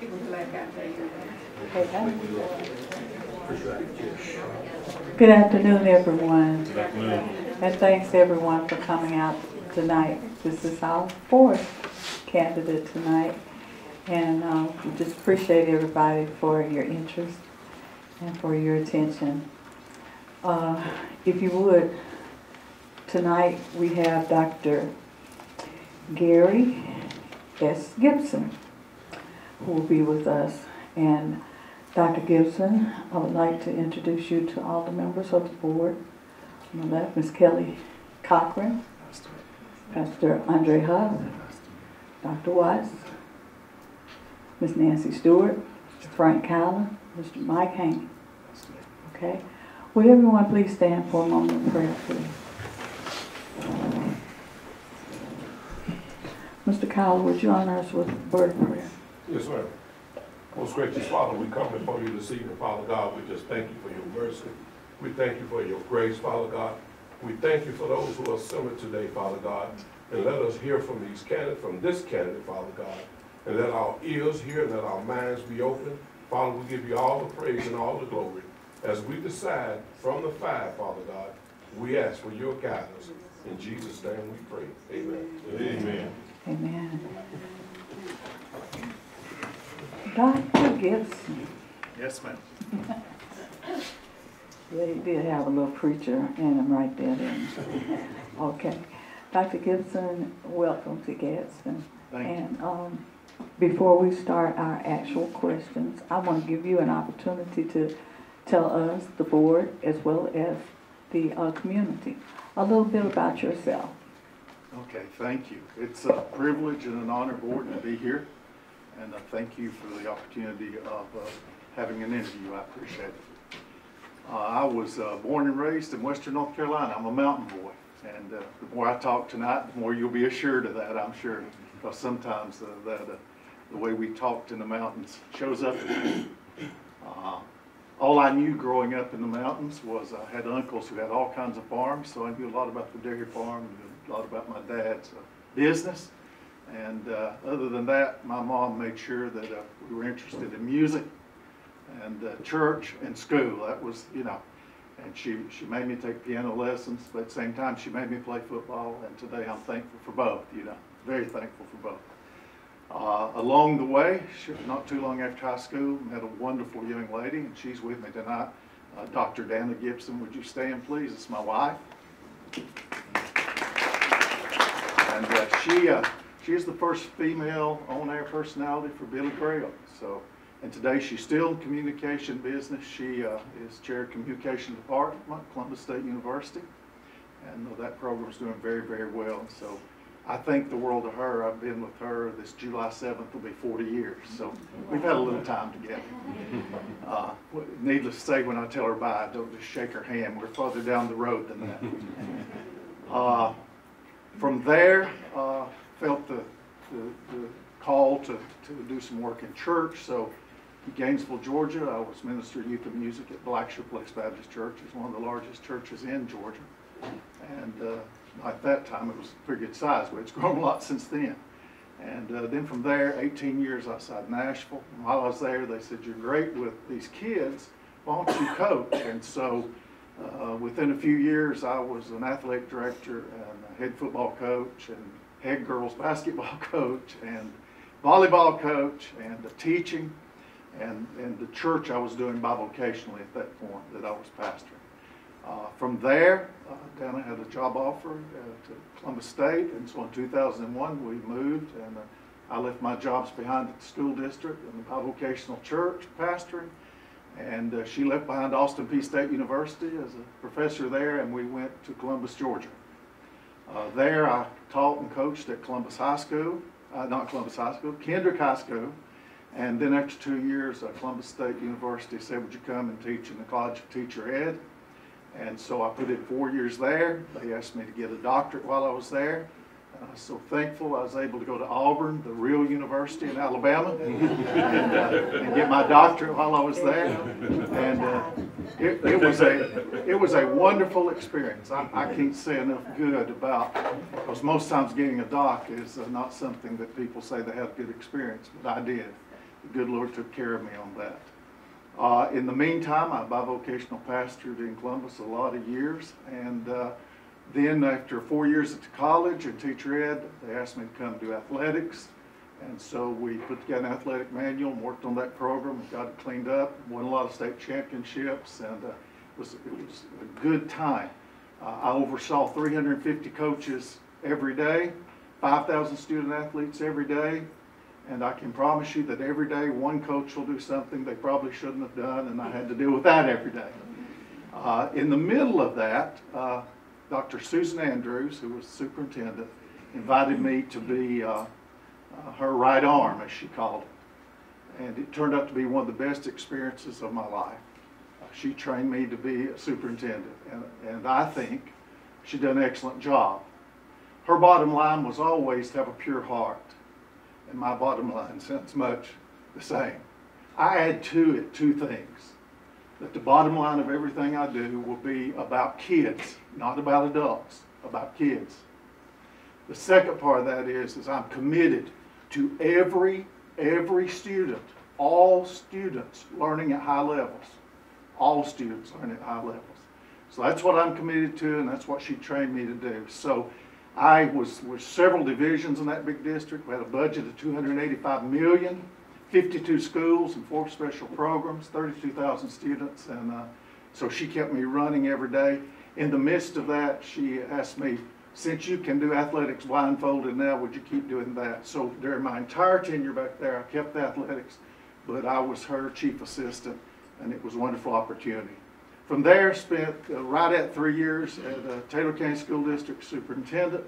Good afternoon, everyone. Good afternoon. And thanks everyone for coming out tonight. This is our fourth candidate tonight. And we just appreciate everybody for your interest and for your attention. If you would, tonight we have Dr. Gary S. Gibson, who will be with us. And Dr. Gibson, I would like to introduce you to all the members of the board. On the left, Ms. Kelly Cochran, Pastor Andre Huff, Dr. Watts, Ms. Nancy Stewart, Mr. Frank Cowler, Mr. Mike Hank. Okay? Would everyone please stand for a moment of prayer, please? Mr. Cowler, would you honor us with a word of prayer? Yes, ma'am. Most gracious Father, we come before you this evening, Father God. We just thank you for your mercy. We thank you for your grace, Father God. We thank you for those who are assembled today, Father God. And let us hear from these candidates, from this candidate, Father God. And let our ears hear and let our minds be open. Father, we give you all the praise and all the glory. As we decide from the five, Father God, we ask for your guidance. In Jesus' name we pray. Amen. Amen. Amen. Dr. Gibson. Yes, ma'am. Yeah, he did have a little preacher in him right there, didn't he? Okay. Dr. Gibson, welcome to Gadsden. Thank you. And before we start our actual questions, I want to give you an opportunity to tell us, the board, as well as the community, a little bit about yourself. Okay, thank you. It's a privilege and an honor, board, to be here. And thank you for the opportunity of having an interview. I appreciate it. I was born and raised in Western North Carolina. I'm a mountain boy. And the more I talk tonight, the more you'll be assured of that, I'm sure. Because sometimes the way we talked in the mountains shows up. All I knew growing up in the mountains was I had uncles who had all kinds of farms, so I knew a lot about the dairy farm, a lot about my dad's business. And other than that, my mom made sure that we were interested in music and church and school. That was, you know, and she made me take piano lessons, but at the same time she made me play football, and today I'm thankful for both, you know, very thankful for both. Along the way, not too long after high school, met a wonderful young lady, and she's with me tonight, Dr. Dana Gibson. Would you stand, please? It's my wife. And she is the first female on-air personality for Billy Graham. So, and today she's still in communication business. She is chair of communication department at Columbus State University, and that program is doing very, very well. So I thank the world of her. I've been with her. This July 7th will be 40 years. So we've had a little time together. Needless to say, when I tell her bye, I don't just shake her hand. We're farther down the road than that. From there, felt the call to do some work in church. So in Gainesville, Georgia, I was minister of youth and music at Blackshear Place Baptist Church. It's one of the largest churches in Georgia. And at that time, it was a pretty good size, but it's grown a lot since then. And then from there, 18 years outside Nashville. And while I was there, they said, "You're great with these kids. Why don't you coach?" And so within a few years, I was an athletic director and a head football coach and head girls basketball coach and volleyball coach and teaching, and the church I was doing bivocationally at that point that I was pastoring. From there, Dana had a job offer to Columbus State, and so in 2001 we moved, and I left my jobs behind at the school district and the bivocational church pastoring, and she left behind Austin Peay State University as a professor there, and we went to Columbus, Georgia. There I taught and coached at Columbus High School, not Columbus High School, Kendrick High School, and then after 2 years, Columbus State University said, "Would you come and teach in the College of Teacher Ed?" And so I put in 4 years there. They asked me to get a doctorate while I was there. I was so thankful I was able to go to Auburn, the real university in Alabama, and get my doctorate while I was there. And it was a wonderful experience. I can't say enough good about, because most times getting a doc is not something that people say they have a good experience, but I did. the good Lord took care of me on that. In the meantime, I bivocational pastored in Columbus a lot of years, and then after 4 years at the college in teacher ed, they asked me to come do athletics. And so we put together an athletic manual and worked on that program and got it cleaned up, won a lot of state championships, and it was a good time. I oversaw 350 coaches every day, 5,000 student athletes every day, and I can promise you that every day one coach will do something they probably shouldn't have done, and I had to deal with that every day. In the middle of that, Dr. Susan Andrews, who was superintendent, invited me to be her right arm, as she called it. And it turned out to be one of the best experiences of my life. She trained me to be a superintendent, and I think she did an excellent job. Her bottom line was always to have a pure heart, and my bottom line sounds much the same. I add to it two things: that the bottom line of everything I do will be about kids, not about adults, about kids. The second part of that is I'm committed to every student, all students learning at high levels. All students learning at high levels. So that's what I'm committed to, and that's what she trained me to do. So I was several divisions in that big district. We had a budget of $285 million, 52 schools and 4 special programs, 32,000 students, and so she kept me running every day. In the midst of that, she asked me, since you can do athletics blindfolded now, would you keep doing that? So during my entire tenure back there, I kept athletics, but I was her chief assistant, and it was a wonderful opportunity. From there, spent right at 3 years at Taylor County School District superintendent,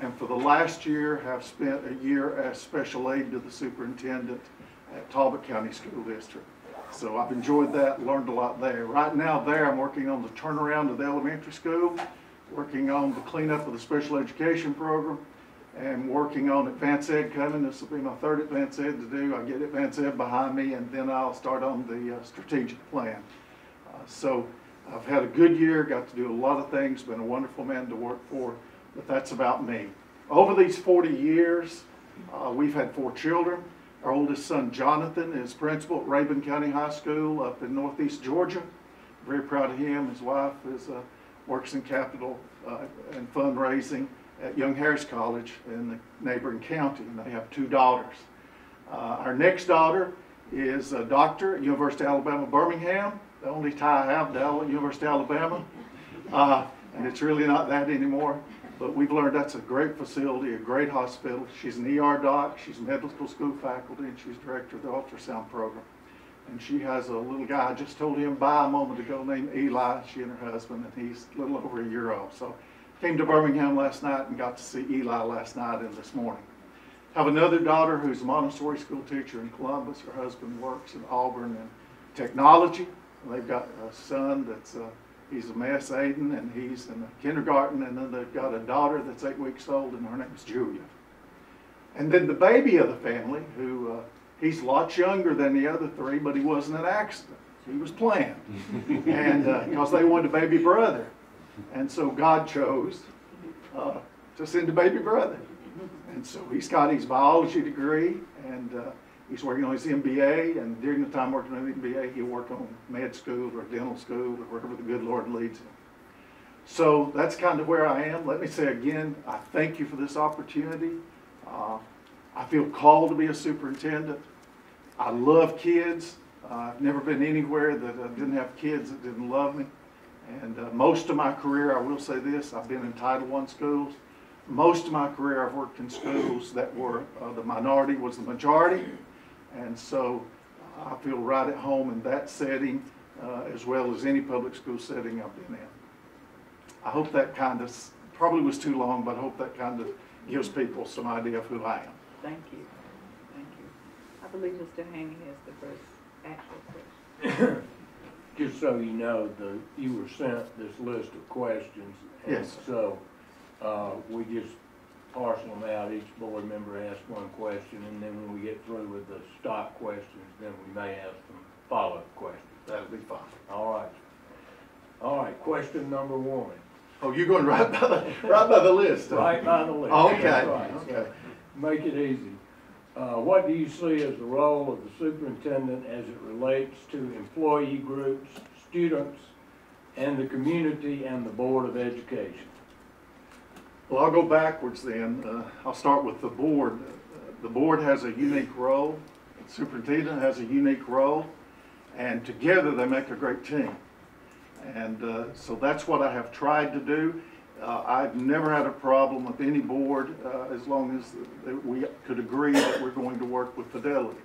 and for the last year have spent a year as special aide to the superintendent at Talbot County School District. So I've enjoyed that, learned a lot there. Right now there, I'm working on the turnaround of the elementary school, working on the cleanup of the special education program, and working on advanced ed coming. This will be my 3rd advanced ed to do. I get advanced ed behind me, and then I'll start on the strategic plan. So I've had a good year, got to do a lot of things, been a wonderful man to work for, but that's about me. Over these 40 years, we've had 4 children. Our oldest son, Jonathan, is principal at Rabun County High School up in northeast Georgia. Very proud of him. His wife is works in capital and fundraising at Young Harris College in the neighboring county, and they have 2 daughters. Our next daughter is a doctor at University of Alabama, Birmingham, the only tie I have to University of Alabama, and it's really not that anymore, but we've learned that's a great facility, a great hospital. She's an ER doc, she's medical school faculty, and she's director of the ultrasound program. And she has a little guy, I just told him bye a moment ago, named Eli, she and her husband, and he's a little over a year old. So came to Birmingham last night and got to see Eli last night and this morning. Have another daughter who's a Montessori school teacher in Columbus. Her husband works in Auburn in technology. And they've got a son that's, he's a mess, Aiden, and he's in the kindergarten. And then they've got a daughter that's 8 weeks old, and her name's Julia. And then the baby of the family, who he's a lot younger than the other 3, but he wasn't an accident. He was planned. And because they wanted a baby brother. And so God chose to send a baby brother. And so he's got his biology degree, and he's working on his MBA, and during the time working on the MBA, he'll work on med school or dental school or wherever the good Lord leads him. So that's kind of where I am. Let me say again, I thank you for this opportunity. I feel called to be a superintendent. I love kids. I've never been anywhere that didn't have kids that didn't love me. And most of my career, I will say this, I've been in Title I schools. Most of my career I've worked in schools that were, the minority was the majority. And so I feel right at home in that setting, as well as any public school setting I've been in. I hope that kind of, probably was too long, but I hope that kind of gives people some idea of who I am. Thank you. Thank you. I believe Mr. Haney has the first actual question. Just so you know, you were sent this list of questions. And yes. So we just parcel them out. Each board member asks one question, and then when we get through with the stock questions, then we may ask some follow-up questions. That'll be fine. All right. All right. Question number 1. Oh, you're going right by the list. Right by the list. Okay. That's right. Okay. So make it easy. What do you see as the role of the superintendent as it relates to employee groups, students, and the community and the Board of Education? Well, I'll go backwards then. I'll start with the board. The board has a unique role. The superintendent has a unique role. And together they make a great team. And so that's what I have tried to do. I've never had a problem with any board as long as we could agree that we're going to work with fidelity,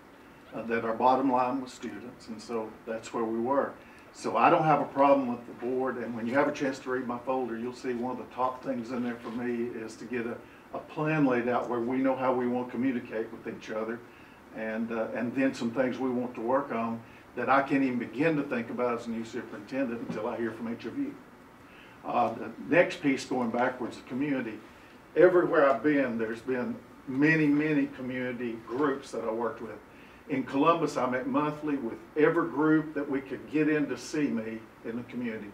that our bottom line was students, and so that's where we were. So I don't have a problem with the board, and when you have a chance to read my folder, you'll see one of the top things in there for me is to get a plan laid out where we know how we want to communicate with each other, and then some things we want to work on that I can't even begin to think about as a new superintendent until I hear from each of you. The next piece, going backwards, the community. Everywhere I've been, there's been many, many community groups that I worked with. In Columbus, I met monthly with every group that we could get in to see me in the community.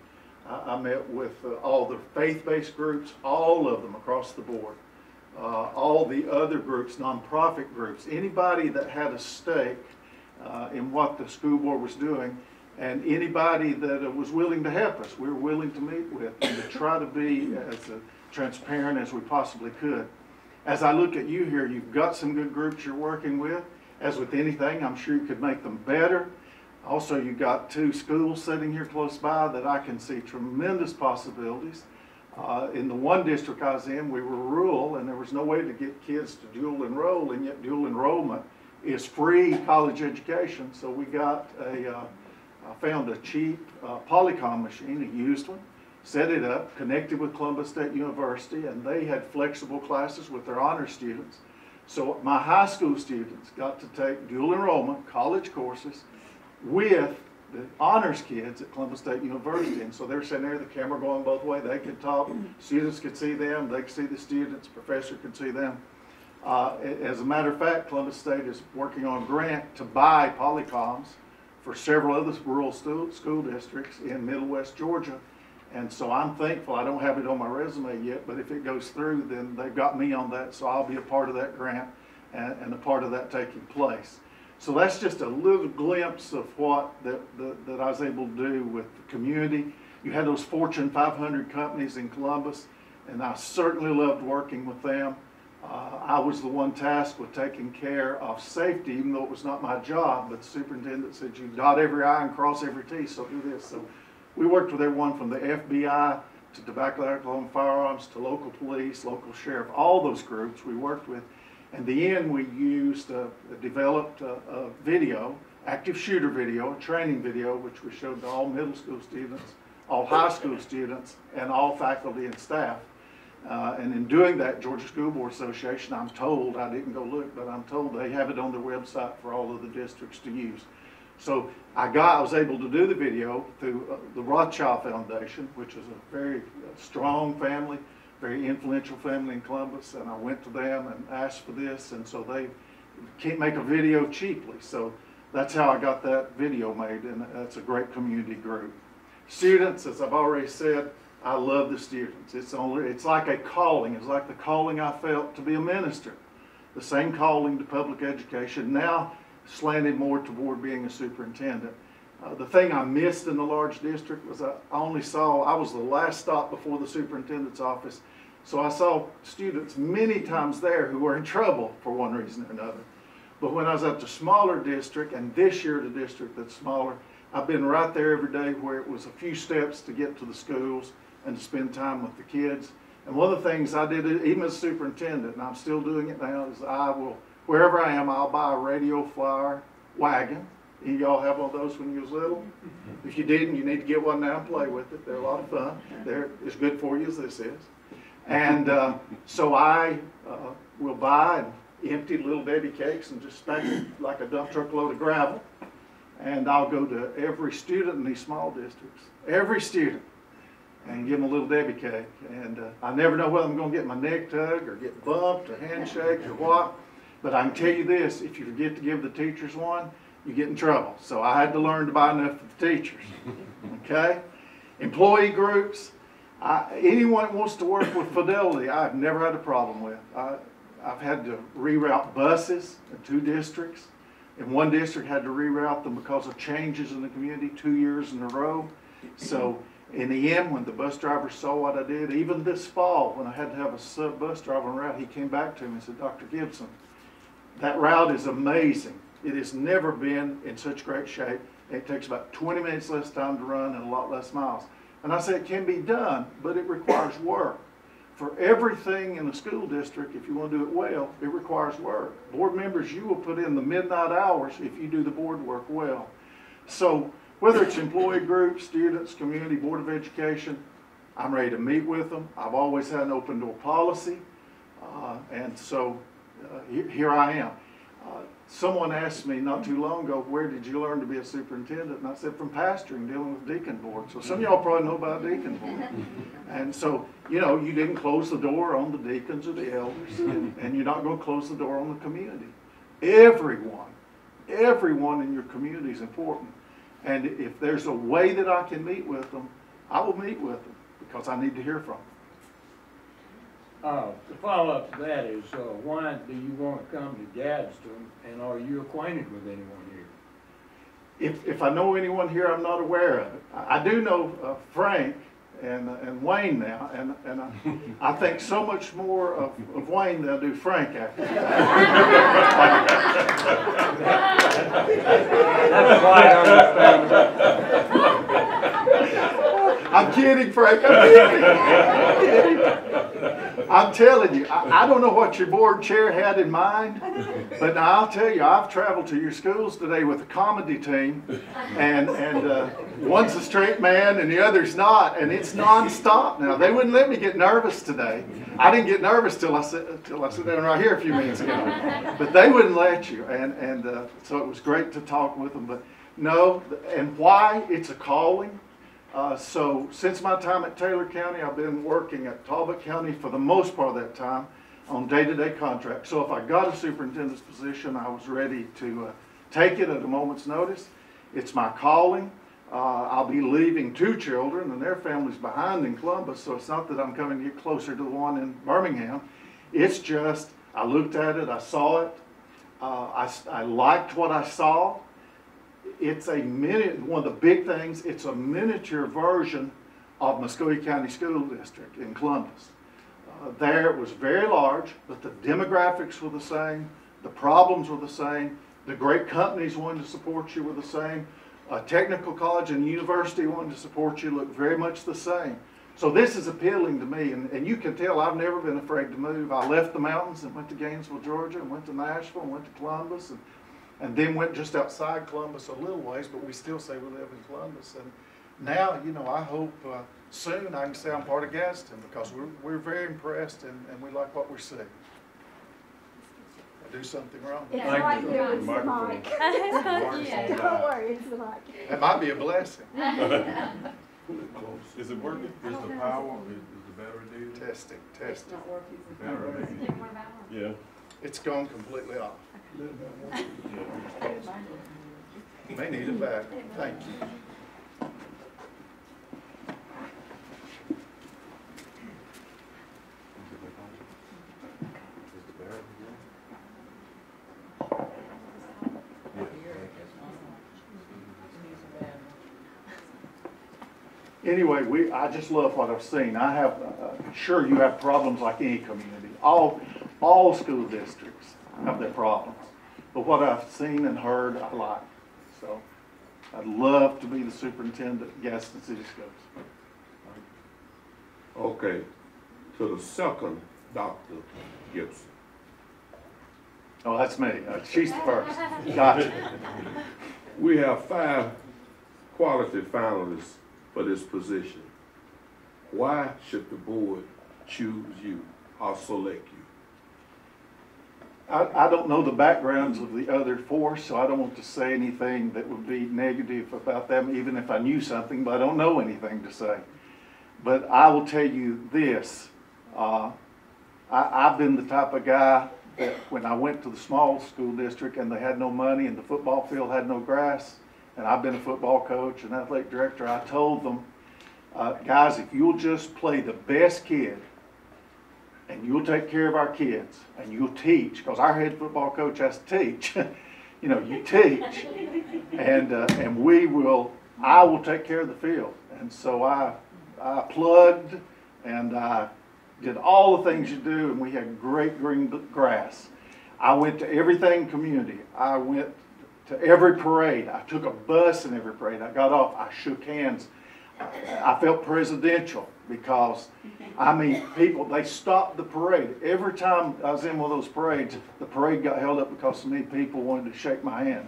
I met with all the faith-based groups, all of them across the board. All the other groups, nonprofit groups, anybody that had a stake in what the school board was doing, and anybody that was willing to help us, we were willing to meet with and to try to be as transparent as we possibly could. As I look at you here, you've got some good groups you're working with. As with anything, I'm sure you could make them better. Also, you've got 2 schools sitting here close by that I can see tremendous possibilities. In the one district I was in, we were rural and there was no way to get kids to dual enroll, and yet dual enrollment is free college education. So we got I found a cheap Polycom machine, a used one, set it up, connected with Columbus State University, and they had flexible classes with their honor students. So my high school students got to take dual enrollment college courses with the honors kids at Columbus State University. And so they're sitting there, the camera going both ways. They could talk, students could see them, they could see the students, professor could see them. As a matter of fact, Columbus State is working on a grant to buy Polycoms for several other rural school districts in Middle West Georgia. And so I'm thankful. I don't have it on my resume yet, but if it goes through, then they've got me on that, so I'll be a part of that grant and a part of that taking place. So that's just a little glimpse of what that I was able to do with the community. You had those Fortune 500 companies in Columbus, and I certainly loved working with them. I was the one tasked with taking care of safety, even though it was not my job, but the superintendent said, you dot every I and cross every T, so do this. So we worked with everyone from the FBI to tobacco, alcohol, and firearms to local police, local sheriff, all those groups we worked with. In the end, we developed a video, active shooter video, a training video, which we showed to all middle school students, all high school students, and all faculty and staff. And in doing that, Georgia School Board Association, I'm told, I didn't go look, but I'm told they have it on their website for all of the districts to use. So I was able to do the video through the Rothschild Foundation, which is a very strong family, very influential family in Columbus, and I went to them and asked for this, and so they can't make a video cheaply. So that's how I got that video made, and that's a great community group. Students, as I've already said, I love the students. It's like a calling. It's like the calling I felt to be a minister. The same calling to public education, now slanted more toward being a superintendent. The thing I missed in the large district was I was the last stop before the superintendent's office, so I saw students many times there who were in trouble for one reason or another. But when I was at the smaller district, and this year the district that's smaller, I've been right there every day where it was a few steps to get to the schools and to spend time with the kids. And one of the things I did, even as superintendent, and I'm still doing it now, is wherever I am, I'll buy a radio flyer wagon. Any of y'all have one of those when you was little? If you didn't, you need to get one now and play with it. They're a lot of fun. They're as good for you as this is. And so I will buy and empty little baby cakes and just stack it like a dump truck load of gravel. And I'll go to every student in these small districts, every student, and give them a little Debbie cake. And I never know whether I'm going to get my neck tugged or get bumped or handshaked or what. But I can tell you this, if you forget to give the teachers one, you get in trouble. So I had to learn to buy enough for the teachers. Okay? Employee groups, anyone that wants to work with fidelity, I've never had a problem with. I've had to reroute buses in 2 districts. In 1 district, had to reroute them because of changes in the community 2 years in a row. So in the end, when the bus driver saw what I did, even this fall, when I had to have a sub bus driver on route, he came back to me and said, Dr. Gibson, that route is amazing. It has never been in such great shape. It takes about 20 minutes less time to run and a lot less miles. And I said, it can be done, but it requires work. For everything in the school district, if you want to do it well, it requires work. Board members, you will put in the midnight hours if you do the board work well. So whether it's employee groups, students, community, Board of Education, I'm ready to meet with them. I've always had an open door policy. And so here I am. Someone asked me not too long ago, where did you learn to be a superintendent? And I said, from pastoring, dealing with deacon board. So some of y'all probably know about deacon board. And so, you know, you didn't close the door on the deacons or the elders, and you're not going to close the door on the community. Everyone in your community is important. And if there's a way that I can meet with them, I will meet with them because I need to hear from them. The follow-up to that is, why do you want to come to Gadsden, and are you acquainted with anyone here? If I know anyone here, I'm not aware of it. I do know Frank and Wayne now, and I think so much more of Wayne than I do Frank after that. That's quite understandable. I'm kidding, Frank. I'm kidding. I'm telling you, I don't know what your board chair had in mind, but now I'll tell you, I've traveled to your schools today with a comedy team, and one's a straight man and the other's not, and it's nonstop. Now, they wouldn't let me get nervous today. I didn't get nervous till I sat down right here a few minutes ago, but they wouldn't let you, and so it was great to talk with them. But no, and why? It's a calling. So since my time at Taylor County, I've been working at Talbot County for the most part of that time on day-to-day contracts. So if I got a superintendent's position, I was ready to take it at a moment's notice. It's my calling. I'll be leaving 2 children and their families behind in Columbus, so it's not that I'm coming to get closer to the one in Birmingham. It's just, I looked at it, I saw it, I liked what I saw. It's one of the big things, it's a miniature version of Muscogee County School District in Columbus. There it was very large, but the demographics were the same, the problems were the same, the great companies wanted to support you were the same, a technical college and university wanted to support you looked very much the same. So this is appealing to me, and you can tell I've never been afraid to move. I left the mountains and went to Gainesville, Georgia, and went to Nashville, and went to Columbus, and then went just outside Columbus a little ways, but we still say we live in Columbus. And now, you know, I hope soon I can say I'm part of Gadsden because we're very impressed and we like what we're seeing. I do something wrong? It's right here with the mic. Don't worry, it's the mic. That might be a blessing. Is it working? Is the power, is the battery dead? Testing. The battery dead. Yeah. It's gone completely off. Yeah. May need it back. Thank you. Anyway, I just love what I've seen. I have, sure you have problems like any community. All school districts have their problems. But what I've seen and heard, I like. So I'd love to be the superintendent at Gadsden City Schools. Okay, to the second Dr. Gibson. Oh, that's me. She's the first. Gotcha. We have 5 quality finalists for this position. Why should the board choose you or select you? I don't know the backgrounds of the other 4, so I don't want to say anything that would be negative about them, even if I knew something, but I don't know anything to say. But I will tell you this. I've been the type of guy that when I went to the small school district and they had no money and the football field had no grass, and I've been a football coach and athletic director, I told them, guys, if you'll just play the best kid and you'll take care of our kids, and you'll teach, because our head football coach has to teach. You know, you teach, and I will take care of the field. And so I plugged, and I did all the things you do, and we had great green grass. I went to everything community. I went to every parade. I took a bus in every parade. I got off, I shook hands. I felt presidential because, I mean, people, they stopped the parade. Every time I was in one of those parades, the parade got held up because so many people wanted to shake my hand.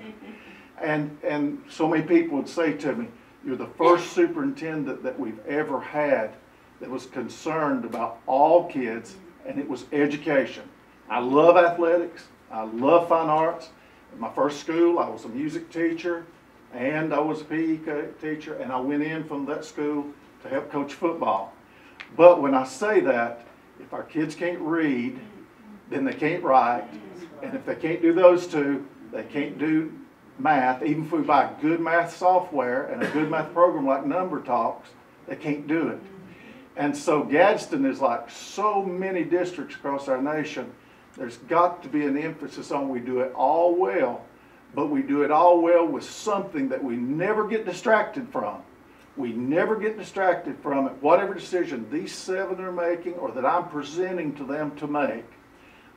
And so many people would say to me, "You're the first superintendent that we've ever had that was concerned about all kids, and it was education." I love athletics. I love fine arts. At my first school, I was a music teacher, and I was a PE teacher, and I went in from that school to help coach football. But when I say that, if our kids can't read, then they can't write, and if they can't do those two, they can't do math. Even if we buy good math software and a good math program like Number Talks, they can't do it. And so Gadsden is like so many districts across our nation. There's got to be an emphasis on we do it all well, but we do it all well with something that we never get distracted from. We never get distracted from it, whatever decision these 7 are making or that I'm presenting to them to make,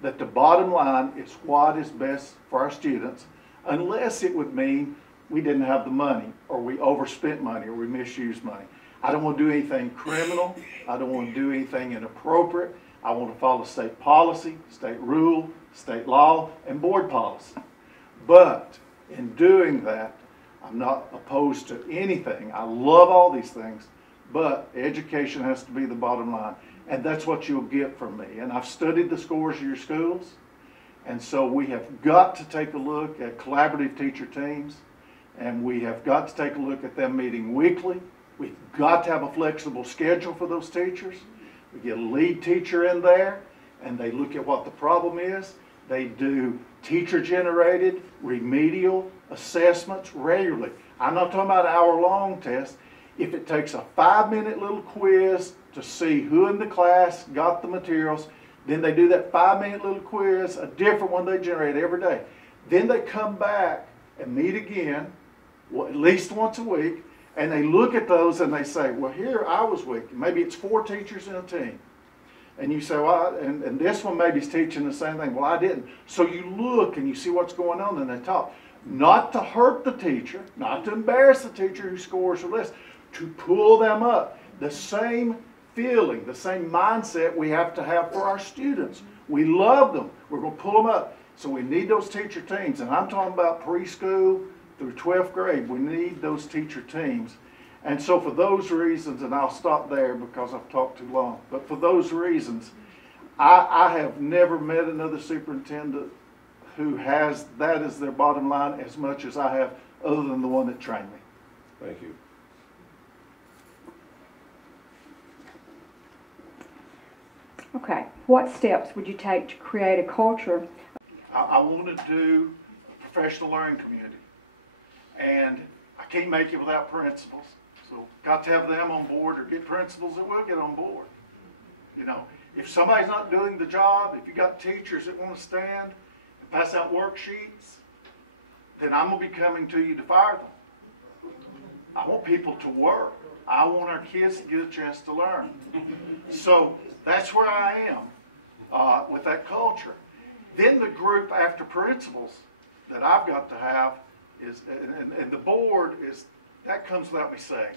that the bottom line is what is best for our students, unless it would mean we didn't have the money, or we overspent money, or we misused money. I don't want to do anything criminal. I don't want to do anything inappropriate. I want to follow state policy, state rule, state law, and board policy. But in doing that, I'm not opposed to anything. I love all these things, but education has to be the bottom line. And that's what you'll get from me. And I've studied the scores of your schools, and so we have got to take a look at collaborative teacher teams, and we have got to take a look at them meeting weekly. We've got to have a flexible schedule for those teachers. We get a lead teacher in there, and they look at what the problem is. They do teacher-generated remedial assessments regularly. I'm not talking about hour-long tests. If it takes a 5-minute little quiz to see who in the class got the materials, then they do that 5-minute little quiz, a different one they generate every day. Then they come back and meet again, well, at least once a week, and they look at those and they say, well, here I was weak. Maybe it's 4 teachers in a team. And you say, well, and this one maybe is teaching the same thing. Well, I didn't. So you look and you see what's going on and they talk. Not to hurt the teacher, not to embarrass the teacher who scores or less, to pull them up. The same feeling, the same mindset we have to have for our students. We love them. We're going to pull them up. So we need those teacher teams. And I'm talking about preschool through 12th grade. We need those teacher teams. And so for those reasons, and I'll stop there because I've talked too long, but for those reasons, I have never met another superintendent who has that as their bottom line as much as I have, other than the one that trained me. Thank you. Okay, what steps would you take to create a culture? I want to do a professional learning community, and I can't make it without principals. So got to have them on board, or get principals that will get on board. You know, if somebody's not doing the job, if you got teachers that want to stand and pass out worksheets, then I'm going to be coming to you to fire them. I want people to work. I want our kids to get a chance to learn. So that's where I am with that culture. Then the group after principals that I've got to have is, and the board is, that comes without me saying.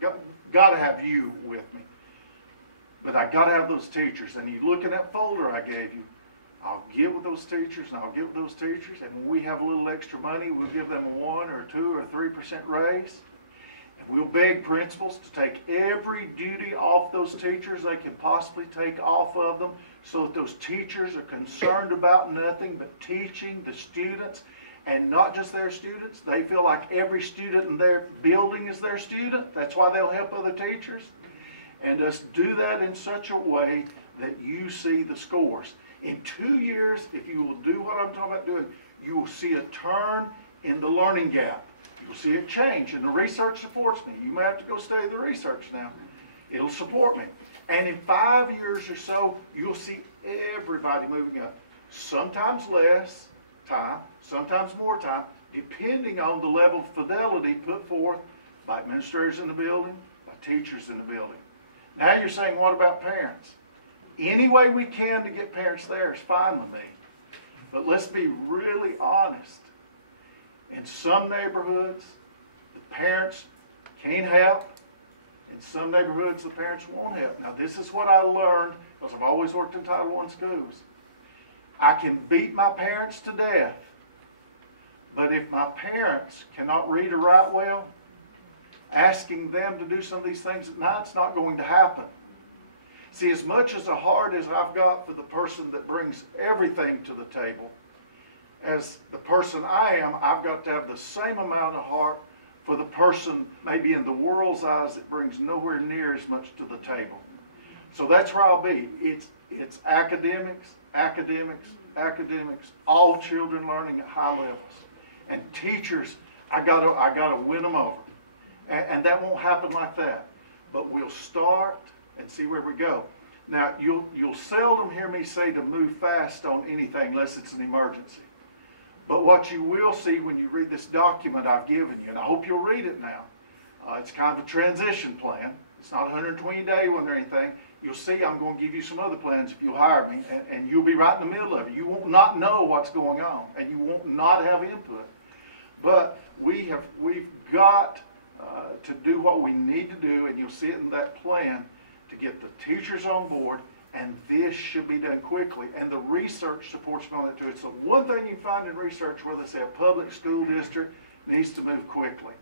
Got to have you with me. But I got to have those teachers. And you look in that folder I gave you, I'll get with those teachers and I'll get with those teachers. And when we have a little extra money, we'll give them a 1 or 2 or 3% raise. And we'll beg principals to take every duty off those teachers they can possibly take off of them, so that those teachers are concerned about nothing but teaching the students. And not just their students. They feel like every student in their building is their student. That's why they'll help other teachers. And just do that in such a way that you see the scores. In 2 years, if you will do what I'm talking about doing, you will see a turn in the learning gap. You'll see it change. And the research supports me. You may have to go study the research now. It'll support me. And in 5 years or so, you'll see everybody moving up. Sometimes less time, sometimes more time, depending on the level of fidelity put forth by administrators in the building, by teachers in the building. Now you're saying, what about parents? Any way we can to get parents there is fine with me. But let's be really honest. In some neighborhoods, the parents can't help. In some neighborhoods, the parents won't help. Now, this is what I learned, because I've always worked in Title I schools. I can beat my parents to death, but if my parents cannot read or write well, asking them to do some of these things at night, it's not going to happen. See, as much as a heart as I've got for the person that brings everything to the table, as the person I am, I've got to have the same amount of heart for the person, maybe in the world's eyes, that brings nowhere near as much to the table. So that's where I'll be. It's academics, academics, academics, all children learning at high levels. And teachers, I gotta win them over. And that won't happen like that. But we'll start and see where we go. Now, you'll seldom hear me say to move fast on anything unless it's an emergency. But what you will see when you read this document I've given you, and I hope you'll read it now, it's kind of a transition plan. It's not a 120-day one or anything. You'll see I'm going to give you some other plans if you'll hire me, and you'll be right in the middle of it. You won't not know what's going on, and you won't not have input. But we've got to do what we need to do, and you'll see it in that plan, to get the teachers on board, and this should be done quickly. And the research supports me on that too. It's the one thing you find in research where they say a public school district needs to move quickly.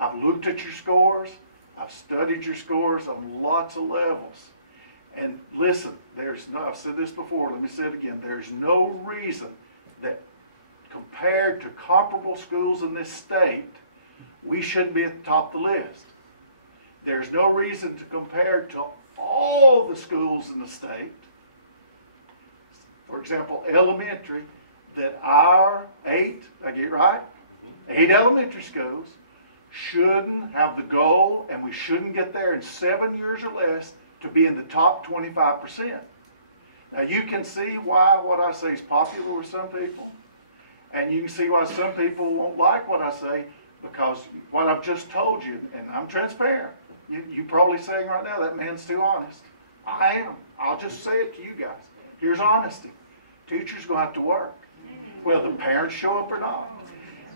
I've looked at your scores. I've studied your scores on lots of levels. And listen, I've said this before, let me say it again. There's no reason that compared to comparable schools in this state, we shouldn't be at the top of the list. There's no reason to compare to all the schools in the state. For example, elementary, that our 8 elementary schools shouldn't have the goal, and we shouldn't get there in 7 years or less, to be in the top 25%. Now you can see why what I say is popular with some people, and you can see why some people won't like what I say, because what I've just told you, and I'm transparent. You're probably saying right now, that man's too honest. I am. I'll just say it to you guys. Here's honesty. Teachers going to have to work, whether the parents show up or not.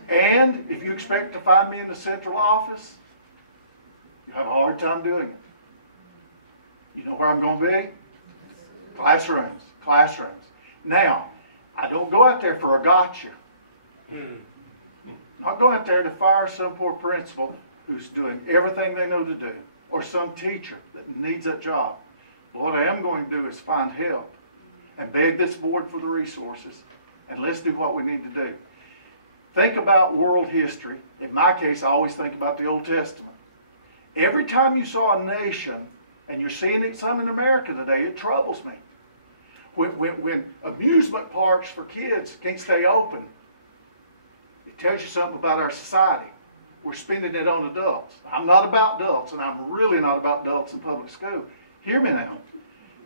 And if you expect to find me in the central office, you have a hard time doing it. You know where I'm going to be? Classrooms. Classrooms. Now, I don't go out there for a gotcha. Not go out there to fire some poor principal who's doing everything they know to do, or some teacher that needs that job. But what I am going to do is find help and beg this board for the resources, and let's do what we need to do. Think about world history. In my case, I always think about the Old Testament. Every time you saw a nation, and you're seeing it some in America today, it troubles me. When amusement parks for kids can't stay open, it tells you something about our society. We're spending it on adults. I'm not about adults, and I'm really not about adults in public school. Hear me now.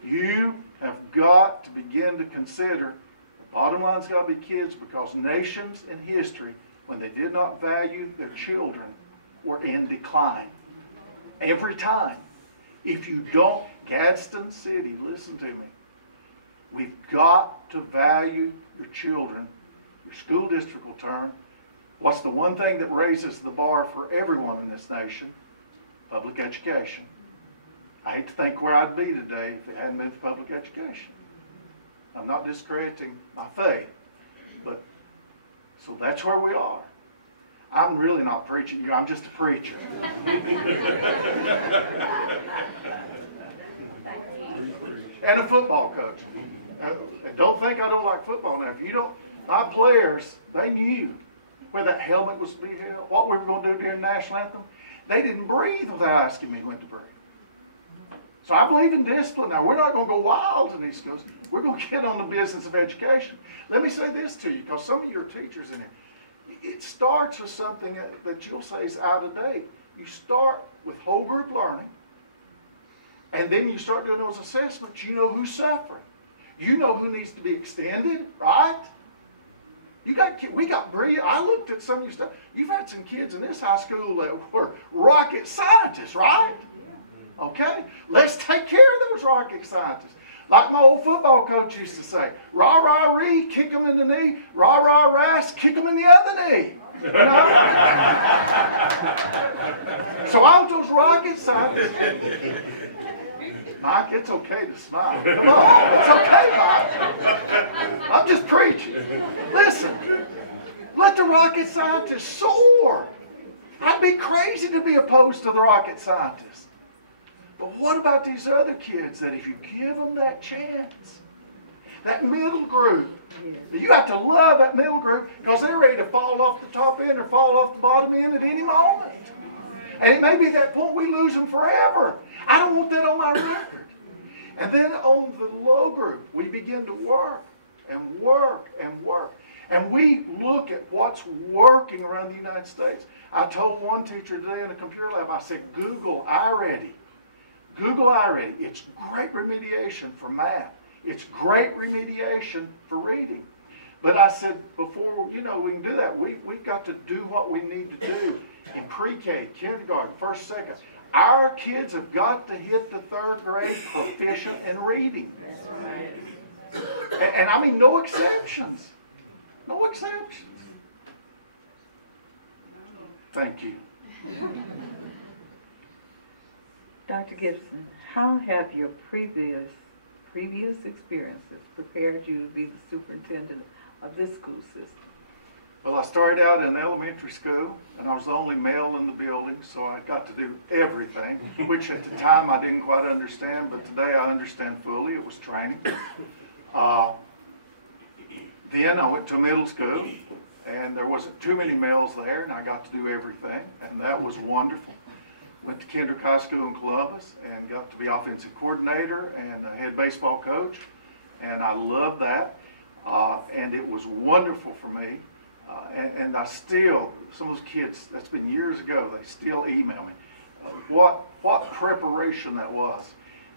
You have got to begin to consider the bottom line's got to be kids, because nations in history, when they did not value their children, were in decline. Every time. If you don't, Gadsden City, listen to me. We've got to value your children. Your school district will turn. What's the one thing that raises the bar for everyone in this nation? Public education. I hate to think where I'd be today if it hadn't been for public education. I'm not discrediting my faith, but so that's where we are. I'm really not preaching you. I'm just a preacher. And a football coach. And don't think I don't like football now. If you don't, my players, they knew where that helmet was to be held, what we were going to do during the national anthem. They didn't breathe without asking me when to breathe. So I believe in discipline. Now, we're not going to go wild in these schools. We're going to get on the business of education. Let me say this to you, because some of your teachers in here, it starts with something that you'll say is out of date. You start with whole group learning, and then you start doing those assessments. You know who's suffering. You know who needs to be extended, right? We got brilliant. I looked at some of your stuff. You've had some kids in this high school that were rocket scientists, right? Okay? Let's take care of those rocket scientists. Like my old football coach used to say, rah, rah, ree, kick them in the knee, rah, rah, ras, kick them in the other knee. You know? So I want those rocket scientists. Mike, it's okay to smile. Come on, it's okay, Mike. I'm just preaching. Listen, let the rocket scientists soar. I'd be crazy to be opposed to the rocket scientists. But what about these other kids that if you give them that chance, that middle group, you have to love that middle group because they're ready to fall off the top end or fall off the bottom end at any moment. And it may be that point we lose them forever. I don't want that on my record. And then on the low group, we begin to work and work and work. And we look at what's working around the United States. I told one teacher today in a computer lab, I said, Google iReady. Google iReady. It's great remediation for math. It's great remediation for reading. But I said, before we can do that, we've got to do what we need to do in pre-K, kindergarten, first, second. Our kids have got to hit the third grade proficient in reading. And I mean, no exceptions. No exceptions. Thank you. Dr. Gibson, how have your previous experiences prepared you to be the superintendent of this school system? Well, I started out in elementary school, and I was the only male in the building, so I got to do everything, which at the time I didn't quite understand, but today I understand fully. It was training. Then I went to middle school, and there wasn't too many males there, and I got to do everything, and that was wonderful. Went to Kendrick High School in Columbus and got to be offensive coordinator and head baseball coach, and I loved that, and it was wonderful for me. And I still, some of those kids, that's been years ago, they still email me what preparation that was,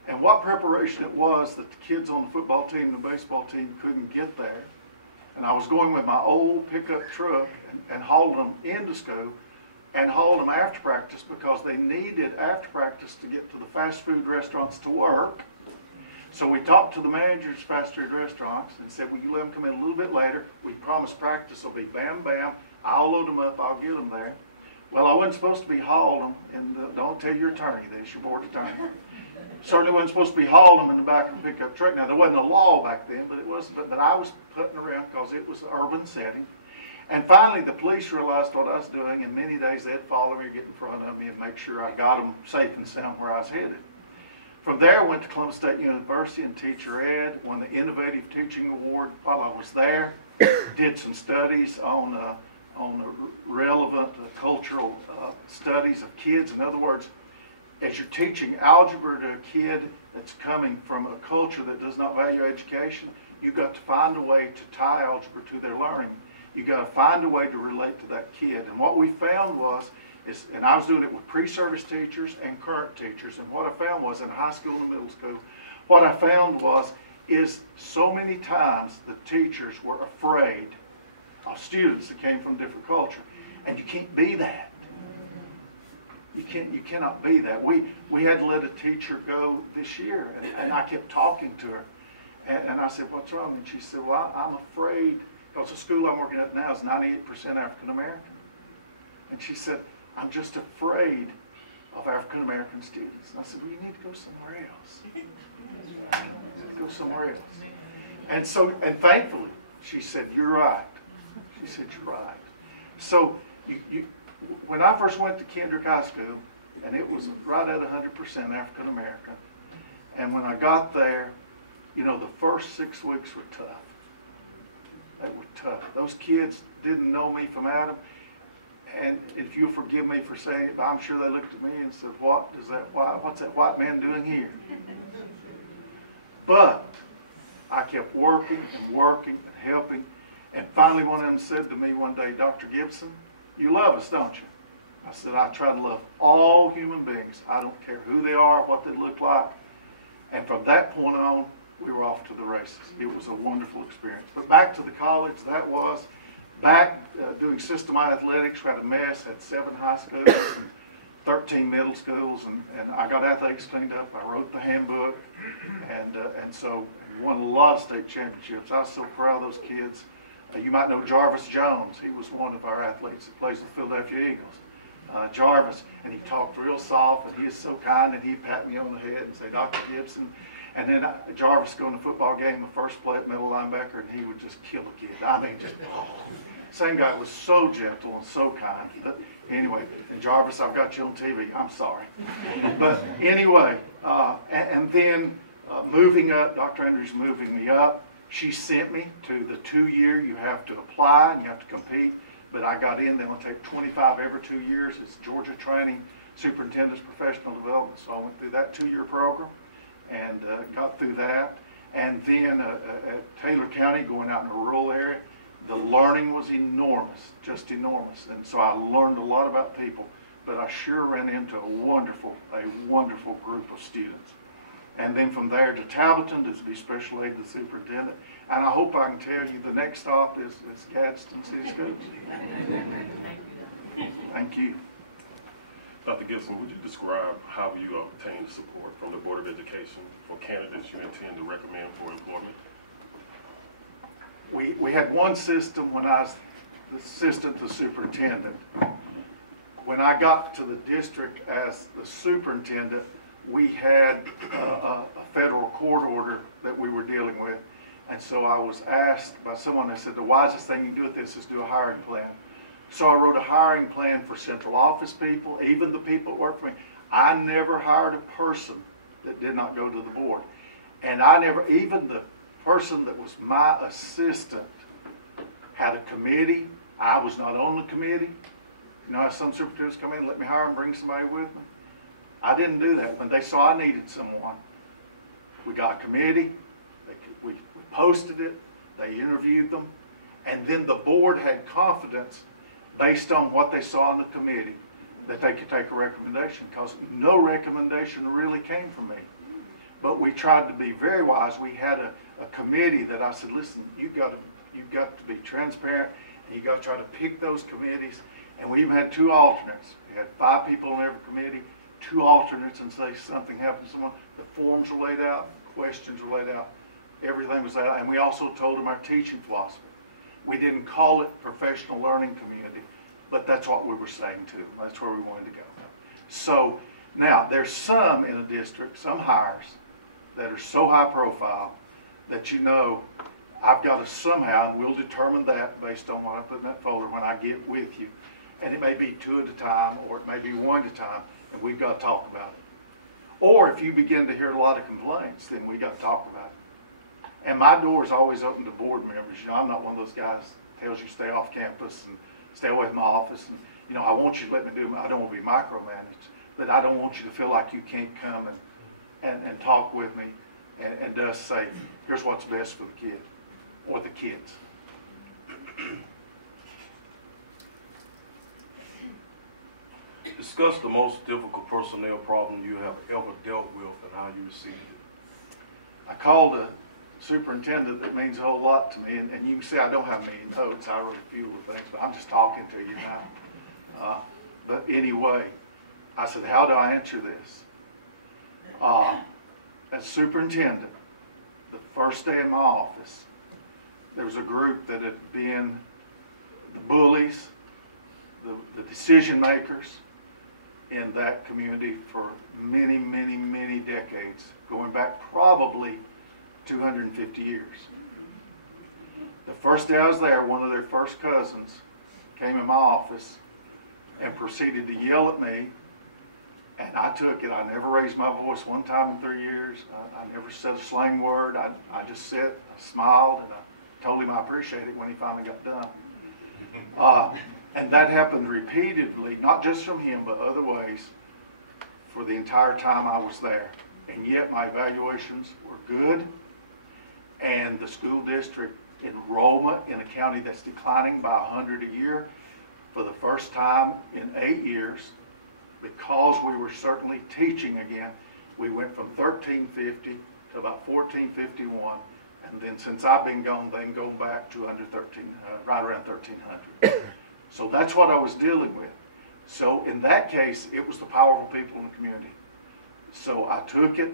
and what preparation it was that the kids on the football team and the baseball team couldn't get there. And I was going with my old pickup truck and hauled them into school and hauled them after practice because they needed after practice to get to the fast food restaurants to work. So we talked to the managers of fast food restaurants and said, will you let them come in a little bit later? We promise practice will be bam, bam. I'll load them up. I'll get them there. Well, I wasn't supposed to be hauling them. And don't tell your attorney this, your board attorney. Certainly wasn't supposed to be hauling them in the back of a pickup truck. Now, there wasn't a law back then, but it was. But I was putting around because it was an urban setting. And finally, the police realized what I was doing, and many days they'd follow me, get in front of me, and make sure I got them safe and sound where I was headed. From there, I went to Columbus State University in teacher ed, won the Innovative Teaching Award while I was there, did some studies on relevant cultural studies of kids. In other words, as you're teaching algebra to a kid that's coming from a culture that does not value education, you've got to find a way to tie algebra to their learning. You've got to find a way to relate to that kid. And what we found and I was doing it with pre-service teachers and current teachers, and what I found was in high school and middle school, what I found is so many times the teachers were afraid of students that came from different culture. And you can't be that. You cannot be that. We had to let a teacher go this year, and I kept talking to her. And I said, what's wrong? And she said, well, I'm afraid, because the school I'm working at now is 98% African American. And she said, I'm just afraid of African American students. And I said, well, you need to go somewhere else. You need to go somewhere else. And thankfully, she said, you're right. She said, you're right. So when I first went to Kendrick High School, and it was right at 100% African American, and when I got there, the first 6 weeks were tough. They were tough. Those kids didn't know me from Adam. And if you'll forgive me for saying it, but I'm sure they looked at me and said, what's that white man doing here? But I kept working and working and helping. And finally one of them said to me one day, Dr. Gibson, you love us, don't you? I said, I try to love all human beings. I don't care who they are, what they look like. And from that point on, we were off to the races. It was a wonderful experience. But back to the college, that was back doing system athletics. We had a mess, had 7 high schools and 13 middle schools, and I got athletics cleaned up. I wrote the handbook, and so won a lot of state championships. I was so proud of those kids. You might know Jarvis Jones. He was one of our athletes that plays with the Philadelphia Eagles. Jarvis, and he talked real soft, and he is so kind, and he'd pat me on the head and say, Dr. Gibson. And then Jarvis go in a football game, the first play at middle linebacker, and he would just kill a kid. I mean, just, oh. Same guy was so gentle and so kind. But anyway, and Jarvis, I've got you on TV. I'm sorry. But anyway, and then moving up, Dr. Andrews moving me up. She sent me to the 2-year. You have to apply and you have to compete. But I got in. They only take 25 every 2 years. It's Georgia Training Superintendent's Professional Development. So I went through that 2-year program and got through that. And then at Taylor County, going out in a rural area, the learning was enormous, just enormous. And so I learned a lot about people, but I sure ran into a wonderful group of students. And then from there to Tableton to be special aid to the superintendent. And I hope I can tell you the next stop is Gadsden City Schools. Thank you. Dr. Gibson, would you describe how you obtain support from the Board of Education for candidates you intend to recommend for employment? We had one system when I was the assistant to superintendent. When I got to the district as the superintendent, we had a federal court order that we were dealing with. And so I was asked by someone that said, the wisest thing you can do with this is do a hiring plan. So I wrote a hiring plan for central office people, even the people that work for me. I never hired a person that did not go to the board. And I never, even the person that was my assistant had a committee. I was not on the committee. You know how some superintendents come in and let me hire and bring somebody with me? I didn't do that. When they saw I needed someone, we got a committee, we posted it, they interviewed them, and then the board had confidence based on what they saw in the committee that they could take a recommendation, because no recommendation really came from me. But we tried to be very wise. We had a committee that I said, listen, you've got to be transparent, and you got to try to pick those committees. And we even had 2 alternates. We had 5 people on every committee, 2 alternates, and say something happened to someone. The forms were laid out, questions were laid out, everything was laid out. And we also told them our teaching philosophy. We didn't call it professional learning community, but that's what we were saying too. That's where we wanted to go. So now there's some in a district, some hires that are so high profile that you know I've got to somehow, and we'll determine that based on what I put in that folder when I get with you. And it may be 2 at a time, or it may be 1 at a time, and we've got to talk about it. Or if you begin to hear a lot of complaints, then we got to talk about it. And my door is always open to board members. You know, I'm not one of those guys that tells you stay off campus and stay away from my office. And, you know, I want you to let me do, I don't want to be micromanaged, but I don't want you to feel like you can't come and talk with me and just say, here's what's best for the kid or the kids. Discuss the most difficult personnel problem you have ever dealt with and how you received it. I called a superintendent that means a whole lot to me, and you can see I don't have many notes. I wrote a few little things, but I'm just talking to you now. But anyway, I said, how do I answer this? As superintendent, the first day in my office, there was a group that had been the bullies, the decision makers in that community for many, many, many decades, going back probably 250 years. The first day I was there, one of their first cousins came in my office and proceeded to yell at me, and I took it. I never raised my voice one time in 3 years. I never said a slang word. I just sat, I smiled, and I told him I appreciated it when he finally got done. And that happened repeatedly, not just from him, but other ways, for the entire time I was there. And yet my evaluations were good, and the school district enrollment in a county that's declining by 100 a year for the first time in 8 years, because we were certainly teaching again, we went from 1350 to to about 1451. And then since I've been gone, they can go back to under 13, right around 1300. So that's what I was dealing with. So in that case, it was the powerful people in the community. So I took it,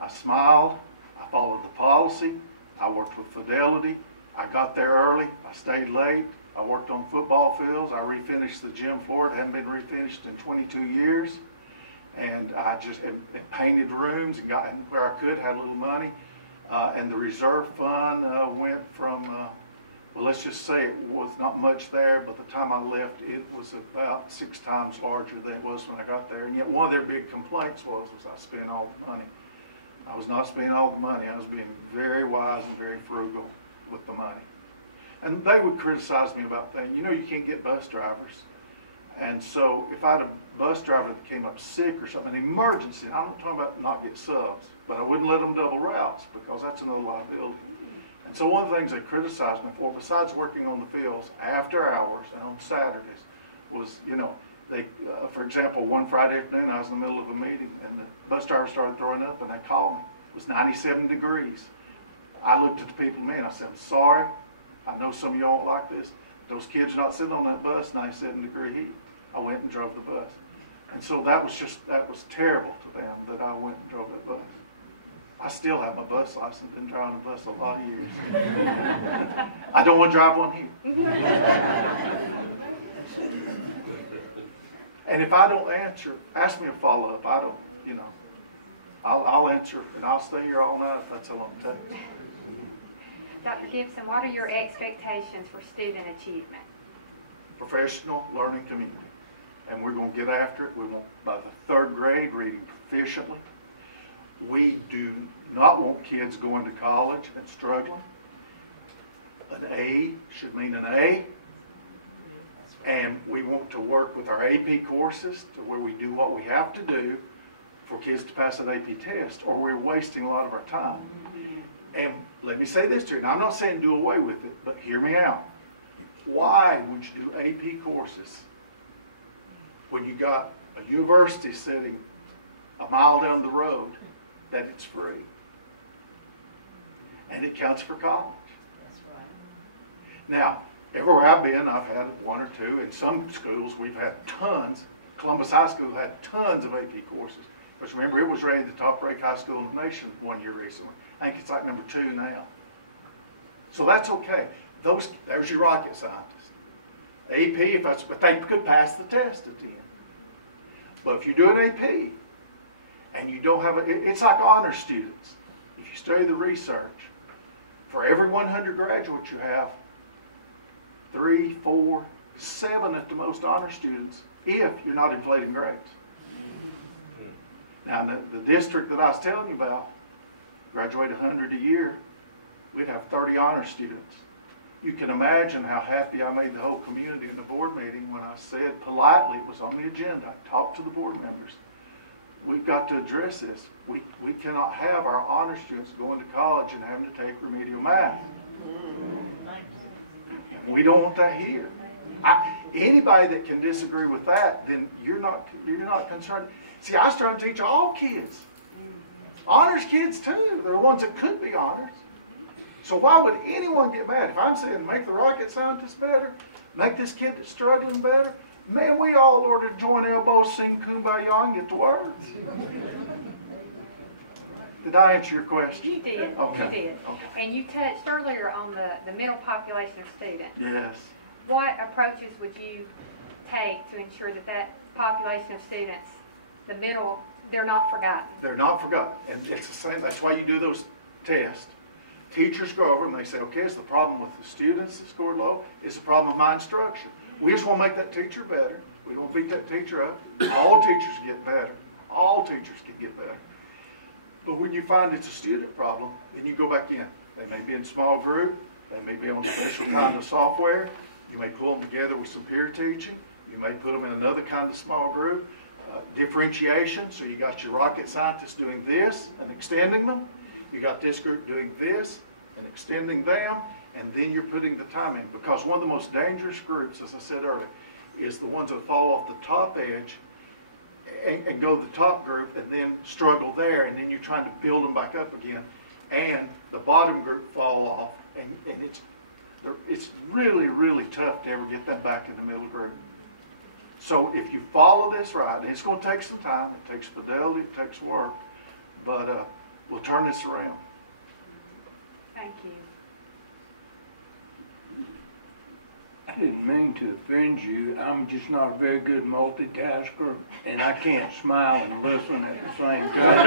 I smiled, I followed the policy, I worked with fidelity, I got there early, I stayed late, I worked on football fields, I refinished the gym floor. It hadn't been refinished in 22 years. And I just and painted rooms and got where I could, had a little money. And the reserve fund went from, well, let's just say it was not much there, but the time I left, it was about 6 times larger than it was when I got there. And yet one of their big complaints was I spent all the money. I was not spending all the money. I was being very wise and very frugal with the money. And they would criticize me about things. You know, you can't get bus drivers. And so if I had a bus driver that came up sick or something, an emergency, I'm not talking about not get subs, but I wouldn't let them double routes because that's another liability. And so one of the things they criticized me for, besides working on the fields after hours and on Saturdays, was, you know, they, for example, one Friday afternoon, I was in the middle of a meeting and the bus driver started throwing up and they called me. It was 97 degrees. I looked at the people, man, I said, I'm sorry. I know some of y'all don't like this. Those kids are not sitting on that bus, 97-degree heat. I went and drove the bus. And so that was terrible to them that I went and drove that bus. I still have my bus license, been driving a bus a lot of years. I don't want to drive one here. And if I don't answer, ask me a follow-up. I don't, you know, I'll answer and I'll stay here all night if that's how long it takes. Dr. Gibson, what are your expectations for student achievement? Professional learning community. And we're going to get after it. We want, by the 3rd grade, reading proficiently. We do not want kids going to college and struggling. An A should mean an A. And we want to work with our AP courses to where we do what we have to do for kids to pass an AP test, or we're wasting a lot of our time. And let me say this to you, and I'm not saying do away with it, but hear me out. Why would you do AP courses when you got a university sitting a mile down the road that it's free? And it counts for college. That's right. Now, everywhere I've been, I've had 1 or 2. In some schools, we've had tons. Columbus High School had tons of AP courses. But remember, it was rated the top-ranked high school in the nation 1 year recently. I think it's like number 2 now. So that's okay. There's your rocket scientist. AP, if they could pass the test at the end. But if you do an AP and you don't have it's like honor students. If you study the research, for every 100 graduates you have, 3, 4, 7 at the most honor students if you're not inflating grades. Now, the district that I was telling you about, graduate 100 a year, we'd have 30 honor students. You can imagine how happy I made the whole community in the board meeting when I said politely, it was on the agenda, I talked to the board members, we've got to address this. We cannot have our honor students going to college and having to take remedial math. We don't want that here. Anybody that can disagree with that, then you're not concerned. See, I was trying to teach all kids. Honors kids too. They're the ones that could be honors. So why would anyone get mad? If I'm saying make the rocket scientist better, make this kid that's struggling better, man, we all ought to join elbows, sing Kumbaya, and get to work. Did I answer your question? You did. Okay. You did. Okay. And you touched earlier on the middle population of students. Yes. What approaches would you take to ensure that population of students, the middle, they're not forgotten? They're not forgotten. And it's the same. That's why you do those tests. Teachers go over and they say, okay, it's the problem with the students that scored low. It's the problem with my instruction. We just want to make that teacher better. We don't beat that teacher up. All teachers get better. All teachers can get better. But when you find it's a student problem, then you go back in. They may be in small group. They may be on special kind of software. You may pull them together with some peer teaching. You may put them in another kind of small group. Differentiation, so you got your rocket scientists doing this and extending them. You got this group doing this and extending them, and then you're putting the time in. Because one of the most dangerous groups, as I said earlier, is the ones that fall off the top edge and go to the top group and then struggle there, and then you're trying to build them back up again. and the bottom group fall off, and it's really, really tough to ever get them back in the middle group. So if you follow this right, and it's going to take some time, it takes fidelity, it takes work, but we'll turn this around. Thank you. I didn't mean to offend you. I'm just not a very good multitasker, and I can't smile and listen at the same time.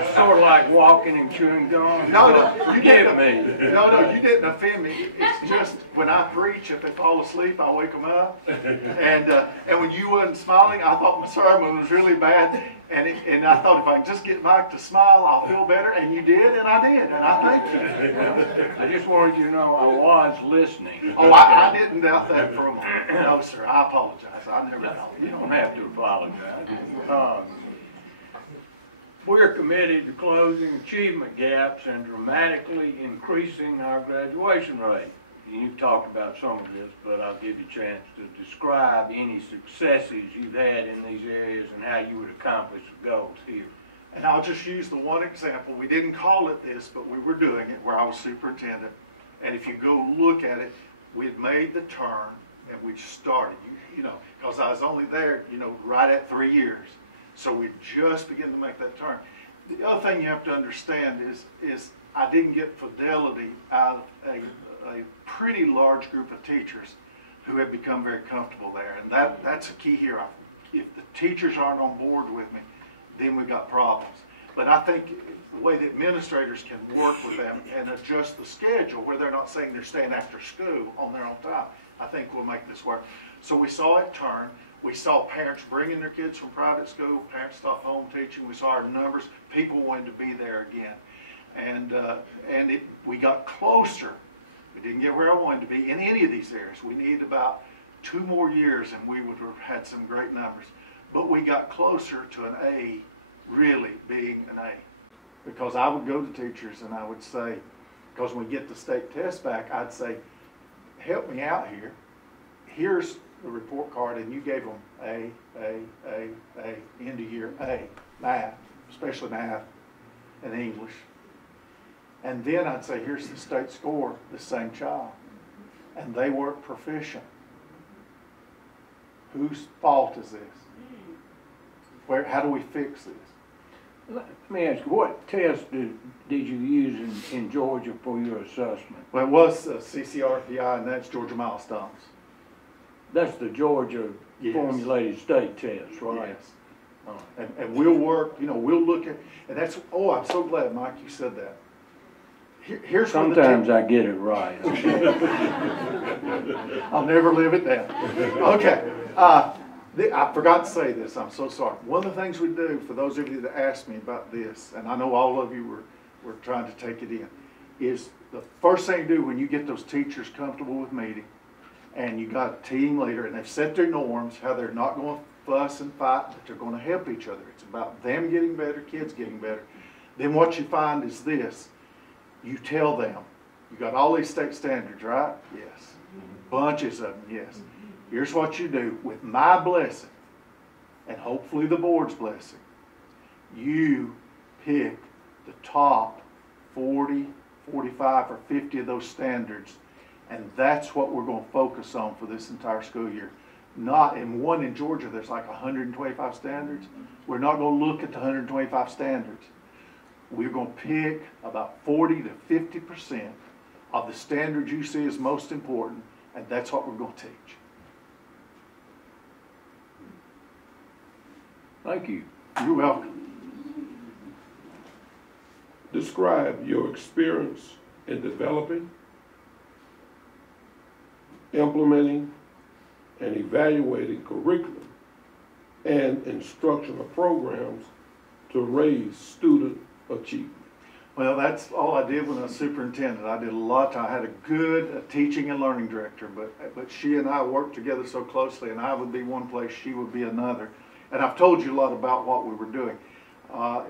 It's sort of like walking and chewing gum. No, you Forgive didn't. me. No, you didn't offend me. It's just when I preach, if they fall asleep, I wake them up. And when you wasn't smiling, I thought my sermon was really bad. And I thought if I can just get Mike to smile, I'll feel better. And you did, and I did, and I thank you. I just wanted you to know I was listening. Oh, I didn't doubt that for a moment. No, sir, I apologize. I never thought. You don't have to apologize. We're committed to closing achievement gaps and dramatically increasing our graduation rate. You've talked about some of this, but I'll give you a chance to describe any successes you've had in these areas and how you would accomplish the goals here. And I'll just use the one example. We didn't call it this, but we were doing it where I was superintendent. And if you go look at it, we'd made the turn and we started, you know, because I was only there, you know, right at 3 years. So we just began to make that turn. The other thing you have to understand is I didn't get fidelity out of a pretty large group of teachers who have become very comfortable there. And that's a key here. If the teachers aren't on board with me, then we've got problems. But I think the way the administrators can work with them and adjust the schedule where they're not saying they're staying after school on their own time, I think we'll make this work. So we saw it turn. We saw parents bringing their kids from private school. Parents stopped home teaching. We saw our numbers. People wanted to be there again. And we got closer. We didn't get where I wanted to be in any of these areas. We needed about 2 more years and we would have had some great numbers. But we got closer to an A, really being an A. Because I would go to teachers and I would say, because when we get the state test back, I'd say, help me out here. Here's the report card, and you gave them A, end of year A, math, especially math and English. And then I'd say, here's the state score, the same child. And they weren't proficient. Whose fault is this? How do we fix this? Let me ask you, what test did you use in Georgia for your assessment? Well, it was CCRPI, and that's Georgia Milestones. That's the Georgia Yes. formulated state test, right? Yes. Oh. And we'll work, you know, we'll look at, and that's, oh, I'm so glad, Mike, you said that. Here's Sometimes I get it right. I'll never live it down. Okay. I forgot to say this. I'm so sorry. One of the things we do, for those of you that asked me about this, and I know all of you were trying to take it in, is the first thing you do when you get those teachers comfortable with meeting, and you got a team leader, and they've set their norms, how they're not going to fuss and fight, but they're going to help each other. It's about them getting better, kids getting better. Then what you find is this. You tell them, you got all these state standards, right? Yes. Bunches of them, yes. Here's what you do. With my blessing, and hopefully the board's blessing, you pick the top 40, 45, or 50 of those standards, and that's what we're going to focus on for this entire school year. Not in one in Georgia, there's like 125 standards. We're not going to look at the 125 standards. We're going to pick about 40 to 50% of the standards you see as most important, and that's what we're going to teach. Thank you. You're welcome. Describe your experience in developing, implementing, and evaluating curriculum and instructional programs to raise student achievement. Well, that's all I did when I was superintendent. I did a lot. I had a good teaching and learning director, but she and I worked together so closely, and I would be one place, she would be another. And I've told you a lot about what we were doing.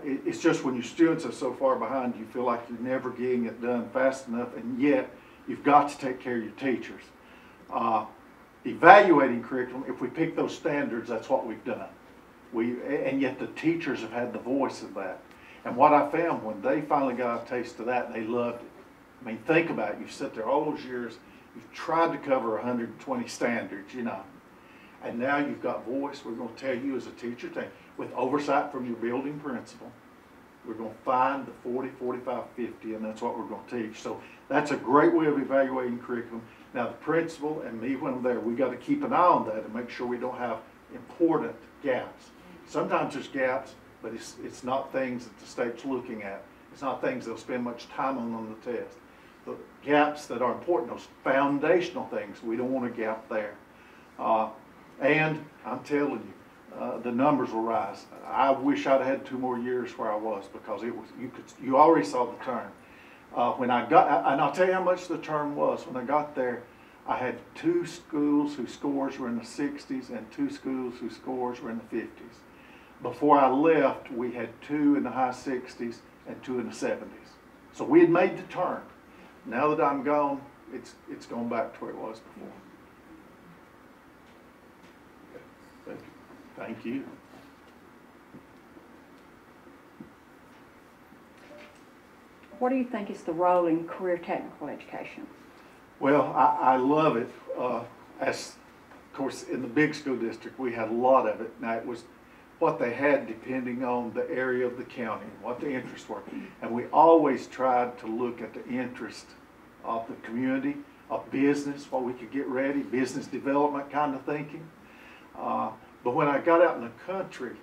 It's just when your students are so far behind, you feel like you're never getting it done fast enough, and yet you've got to take care of your teachers. Evaluating curriculum, if we pick those standards, that's what we've done. And yet the teachers have had the voice of that. And what I found, when they finally got a taste of that, they loved it. I mean, think about it. You've sat there all those years, you've tried to cover 120 standards, you know. And now you've got voice. We're going to tell you as a teacher, with oversight from your building principal, we're going to find the 40, 45, 50, and that's what we're going to teach. So that's a great way of evaluating curriculum. Now, the principal and me, when I'm there, we got to keep an eye on that and make sure we don't have important gaps. Sometimes there's gaps, but it's not things that the state's looking at. It's not things they'll spend much time on the test. The gaps that are important, those foundational things, we don't want a gap there. And I'm telling you, the numbers will rise. I wish I'd had 2 more years where I was, because it was, you already saw the turn. When I got, and I'll tell you how much the turn was. When I got there, I had 2 schools whose scores were in the 60s and 2 schools whose scores were in the 50s. Before I left, we had 2 in the high 60s and 2 in the 70s. So we had made the turn. Now that I'm gone, it's gone back to where it was before. Thank you. Thank you. What do you think is the role in career technical education? Well, I love it. As, of course, in the big school district, we had a lot of it. Now, it was what they had depending on the area of the county, what the interests were. And we always tried to look at the interest of the community, of business, what we could get ready, business development kind of thinking. But when I got out in the country,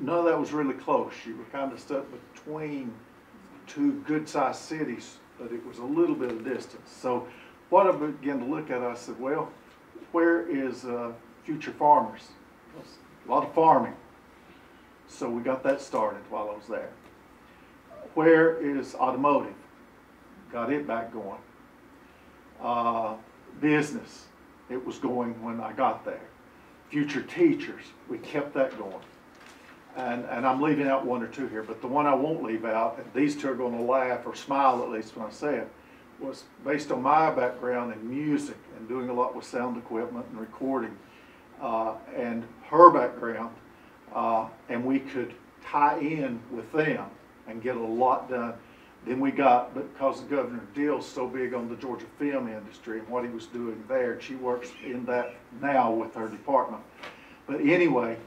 none of that was really close. You were kind of stuck between 2 good-sized cities, but it was a little bit of distance. So what I began to look at, I said, well, where is future farmers? A lot of farming. So we got that started while I was there. Where is automotive? Got it back going. Business, it was going when I got there. Future teachers, we kept that going. And I'm leaving out 1 or 2 here, but the one I won't leave out, and these 2 are going to laugh or smile at least when I say it, was based on my background in music and doing a lot with sound equipment and recording, and her background, and we could tie in with them and get a lot done. Then we got, because Governor Dill's so big on the Georgia film industry and what he was doing there, and she works in that now with her department. But anyway,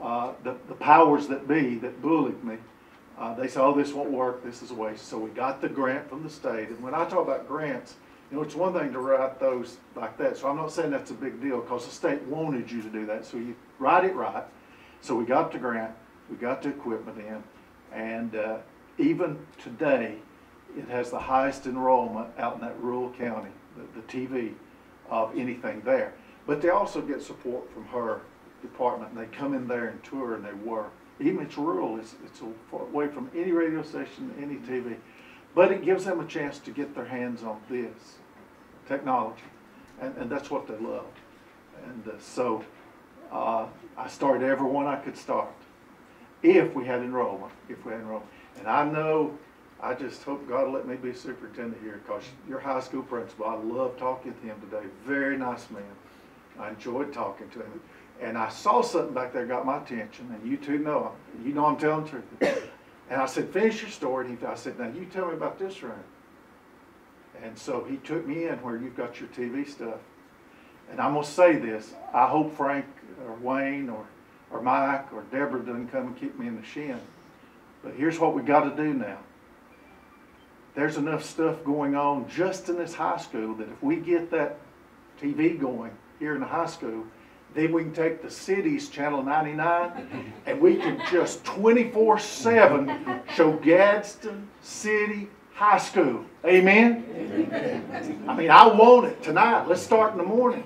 the powers that be that bullied me, they said, oh, this won't work, this is a waste. So we got the grant from the state. And when I talk about grants, you know, it's one thing to write those like that. So I'm not saying that's a big deal, because the state wanted you to do that. So you write it right. So we got the grant, we got the equipment in, and even today, it has the highest enrollment out in that rural county, the TV, of anything there. But they also get support from her department, and they come in there and tour and they work. Even it's rural, it's away from any radio station, any TV. But it gives them a chance to get their hands on this technology, and that's what they love. And so I started every one I could start, if we had enrollment, And I know, I just hope God will let me be superintendent here, because your high school principal, I love talking to him today. Very nice man. I enjoyed talking to him. And I saw something back there got my attention, and you 2 know. You know I'm telling the truth. And I said, finish your story. And I said, now you tell me about this room. And so he took me in where you've got your TV stuff. And I'm going to say this. I hope Frank or Wayne or Mike or Deborah doesn't come and kick me in the shin. But here's what we got to do now. There's enough stuff going on just in this high school that if we get that TV going here in the high school, then we can take the city's channel 99 and we can just 24/7 show Gadsden City High School. Amen? Amen? I mean, I want it tonight. Let's start in the morning.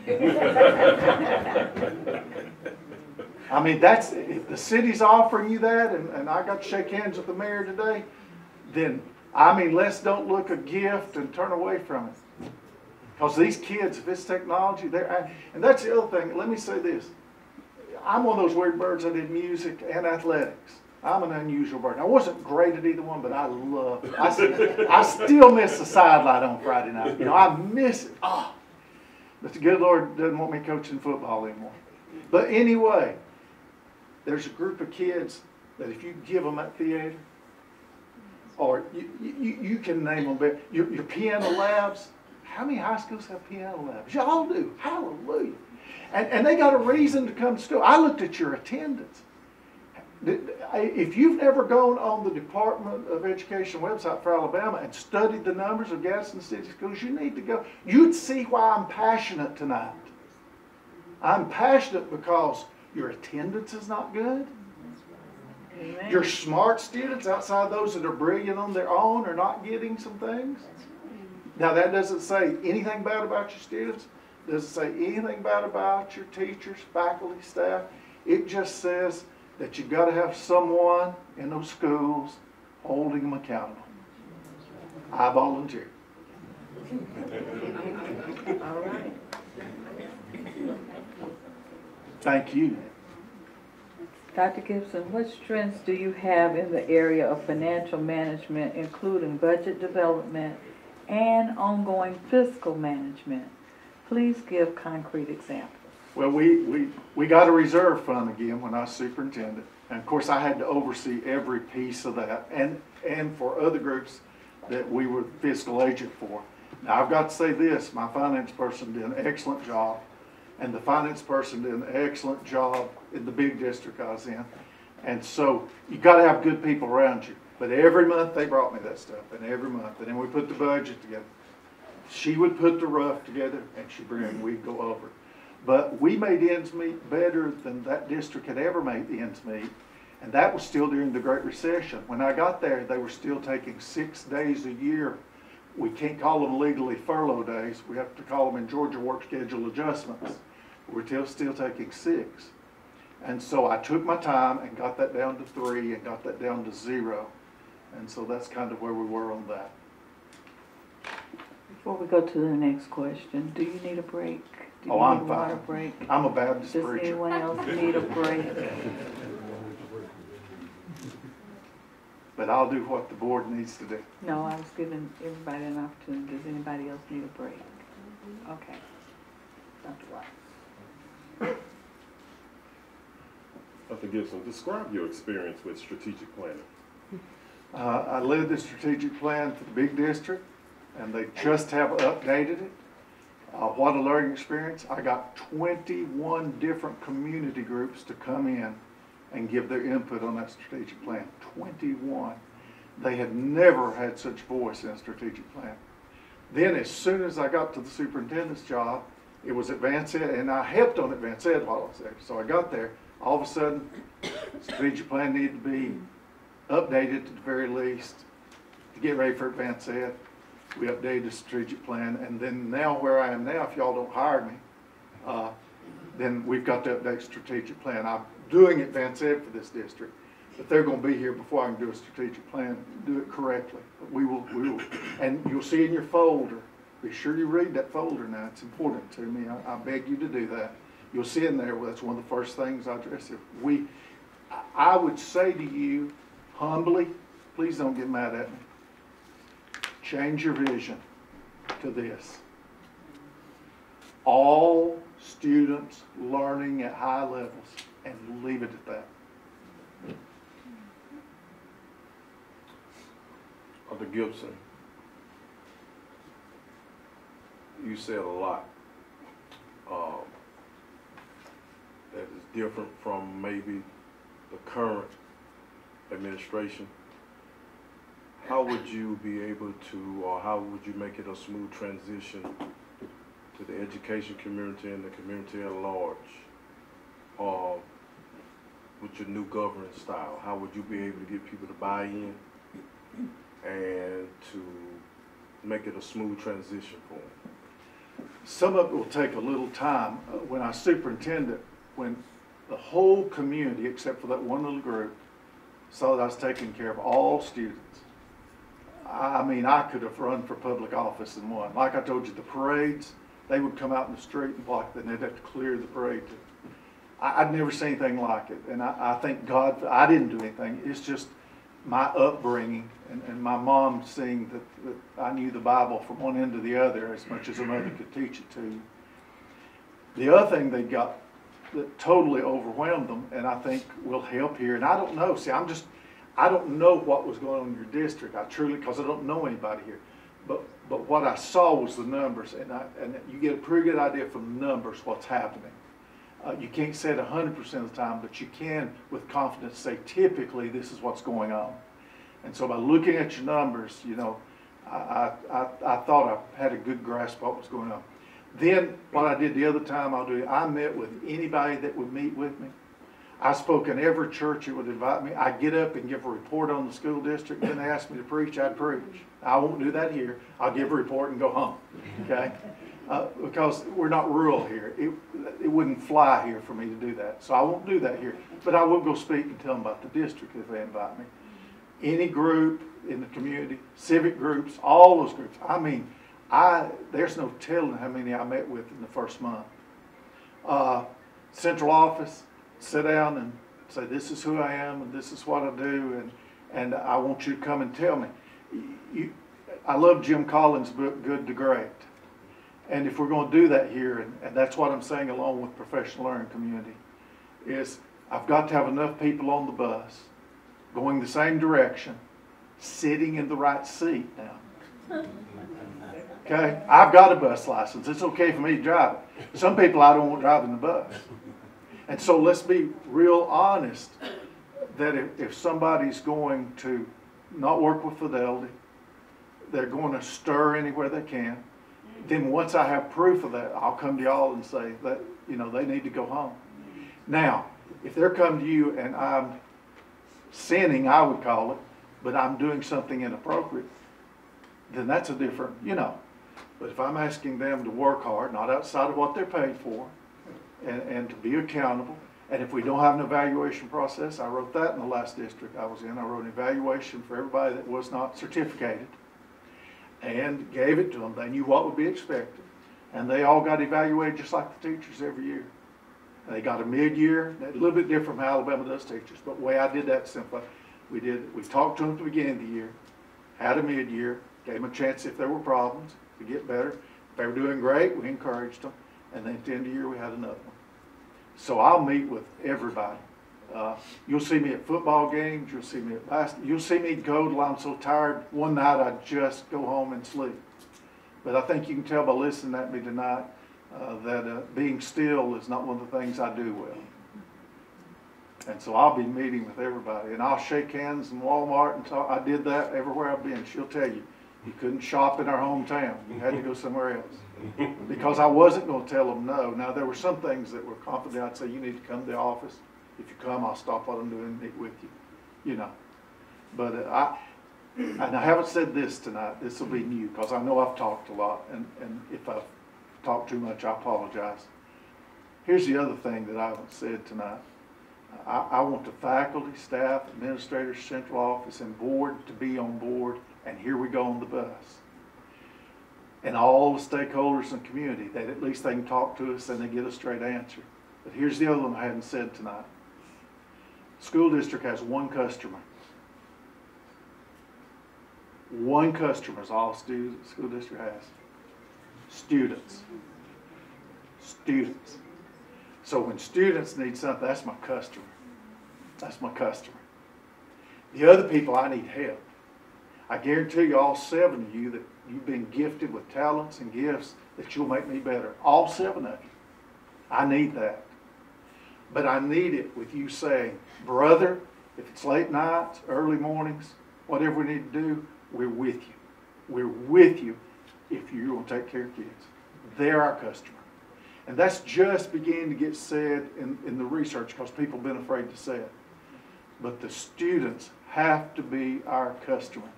I mean, that's, if the city's offering you that, and I got to shake hands with the mayor today, then, I mean, let's don't look a gift and turn away from it. Because these kids, if it's technology, and that's the other thing. Let me say this. I'm one of those weird birds. I did music and athletics. I'm an unusual bird. I wasn't great at either one, but I love it. I still miss the sideline on Friday night. You know, I miss it. Oh, but the good Lord doesn't want me coaching football anymore. But anyway, there's a group of kids that if you give them that theater, or you can name them, but your piano labs, how many high schools have piano labs? Y'all do, hallelujah. And they got a reason to come to school. I looked at your attendance. If you've never gone on the Department of Education website for Alabama and studied the numbers of Gadsden City Schools, you need to go. You'd see why I'm passionate tonight. I'm passionate because your attendance is not good. Amen. Your smart students, outside those that are brilliant on their own, are not getting some things. Now, that doesn't say anything bad about your students. Doesn't say anything bad about your teachers, faculty, staff. It just says that you've got to have someone in those schools holding them accountable. I volunteer. All right. Thank you. Dr. Gibson, what strengths do you have in the area of financial management, including budget development and ongoing fiscal management? Please give concrete examples. Well, we got a reserve fund again when I was superintendent. And of course, I had to oversee every piece of that and for other groups that we were fiscal agent for. Now, I've got to say this, my finance person did an excellent job. And the finance person did an excellent job in the big district I was in. And so you got to have good people around you. But every month they brought me that stuff, and every month. And then we put the budget together. She would put the rough together, and she'd bring it, and we'd go over it. But we made ends meet better than that district had ever made ends meet. And that was still during the Great Recession. When I got there, they were still taking 6 days a year. We can't call them legally furlough days. We have to call them in Georgia work schedule adjustments. We're still taking 6. And so I took my time and got that down to 3 and got that down to 0. And so that's kind of where we were on that. Before we go to the next question, do you need a break? Do you I'm need a water fine. break? I'm a Baptist Does preacher. anyone else need a break? But I'll do what the board needs to do. No, I was giving everybody an opportunity. Does anybody else need a break? Okay. Dr. Watts. Dr. Gibson, describe your experience with strategic planning. I led the strategic plan for the big district, and they just have updated it. What a learning experience. I got 21 different community groups to come in and give their input on that strategic plan. 21. They had never had such voice in a strategic plan. Then as soon as I got to the superintendent's job, it was advanced ed, and I helped on advanced ed while I was there. So I got there, all of a sudden, strategic plan needed to be updated at the very least to get ready for advanced ed. We updated the strategic plan, and then now where I am now, if y'all don't hire me, then we've got to update strategic plan. I'm doing advanced ed for this district, but they're going to be here before I can do a strategic plan, do it correctly. But we will, and you'll see in your folder, be sure you read that folder now. It's important to me. I beg you to do that. You'll see in there, well, that's one of the first things I address. I would say to you, humbly, please don't get mad at me. Change your vision to this. All students learning at high levels, and leave it at that. Dr. Gibson, you said a lot that is different from maybe the current administration. How would you be able to, or how would you make it a smooth transition to the education community and the community at large, with your new governance style? How would you be able to get people to buy in and to make it a smooth transition for them? Some of it will take a little time. When I was superintendent, when the whole community, except for that one little group, saw that I was taking care of all students, I mean, I could have run for public office and won. Like I told you, the parades, they would come out in the street and block it, and they'd have to clear the parade. I'd never seen anything like it, and I thank God I didn't do anything. It's just my upbringing and my mom seeing that I knew the Bible from one end to the other as much as a mother could teach it to you. The other thing they got that totally overwhelmed them, and I think will help here, and I don't know, see, I don't know what was going on in your district. I truly, because I don't know anybody here. But what I saw was the numbers, and you get a pretty good idea from the numbers what's happening. You can't say it 100% of the time, but you can with confidence say typically this is what's going on. And so by looking at your numbers, you know, I thought I had a good grasp of what was going on. Then what I did the other time I met with anybody that would meet with me. I spoke in every church that would invite me. I'd get up and give a report on the school district. Then they asked me to preach, I'd preach. I won't do that here. I'll give a report and go home, okay? Because we're not rural here. It wouldn't fly here for me to do that. So I won't do that here. But I will go speak and tell them about the district if they invite me. Any group in the community, civic groups, all those groups. I mean, there's no telling how many I met with in the first month. Central office, sit down and say, this is who I am and this is what I do, and I want you to come and tell me. I love Jim Collins' book, Good to Great. And if we're going to do that here, and that's what I'm saying along with professional learning community, is I've got to have enough people on the bus going the same direction, sitting in the right seat now. Okay? I've got a bus license. It's okay for me to drive it. Some people I don't want driving the bus. And so let's be real honest that if somebody's going to not work with fidelity, they're going to stir anywhere they can, then once I have proof of that, I'll come to y'all and say that, you know, they need to go home. Now, if they're coming to you and I'm sinning, I would call it, but I'm doing something inappropriate, then that's a different, you know. But if I'm asking them to work hard, not outside of what they're paid for, and to be accountable, and if we don't have an evaluation process, I wrote that in the last district I was in. I wrote an evaluation for everybody that was not certificated and gave it to them. They knew what would be expected. And they all got evaluated just like the teachers every year. And they got a mid-year, a little bit different from how Alabama does teachers, but the way I did that simply, we talked to them at the beginning of the year, had a mid-year, gave them a chance if there were problems to get better. If they were doing great, we encouraged them. And then at the end of the year, we had another one. So I'll meet with everybody. You'll see me at football games. You'll see me at basketball. You'll see me go till I'm so tired. One night I just go home and sleep. But I think you can tell by listening at me tonight that being still is not one of the things I do well. And so I'll be meeting with everybody. And I'll shake hands in Walmart and talk. I did that everywhere I've been. She'll tell you. You couldn't shop in our hometown. You had to go somewhere else. Because I wasn't going to tell them no. Now, there were some things that were confident. I'd say, you need to come to the office. If you come, I'll stop what I'm doing and meet with you. You know. But and I haven't said this tonight. This will be new because I know I've talked a lot. And if I've talked too much, I apologize. Here's the other thing that I haven't said tonight. I want the faculty, staff, administrators, central office, and board to be on board. And here we go on the bus. And all the stakeholders in the community, that at least they can talk to us and they get a straight answer. But here's the other one I hadn't said tonight. School district has one customer. One customer is all school district has. Students. Students. So when students need something, that's my customer. That's my customer. The other people, I need help. I guarantee you, all 7 of you, that you've been gifted with talents and gifts that you'll make me better. All 7 of you. I need that. But I need it with you saying, brother, if it's late nights, early mornings, whatever we need to do, we're with you. We're with you if you're going to take care of kids. They're our customer. And that's just beginning to get said in the research because people have been afraid to say it. But the students have to be our customer.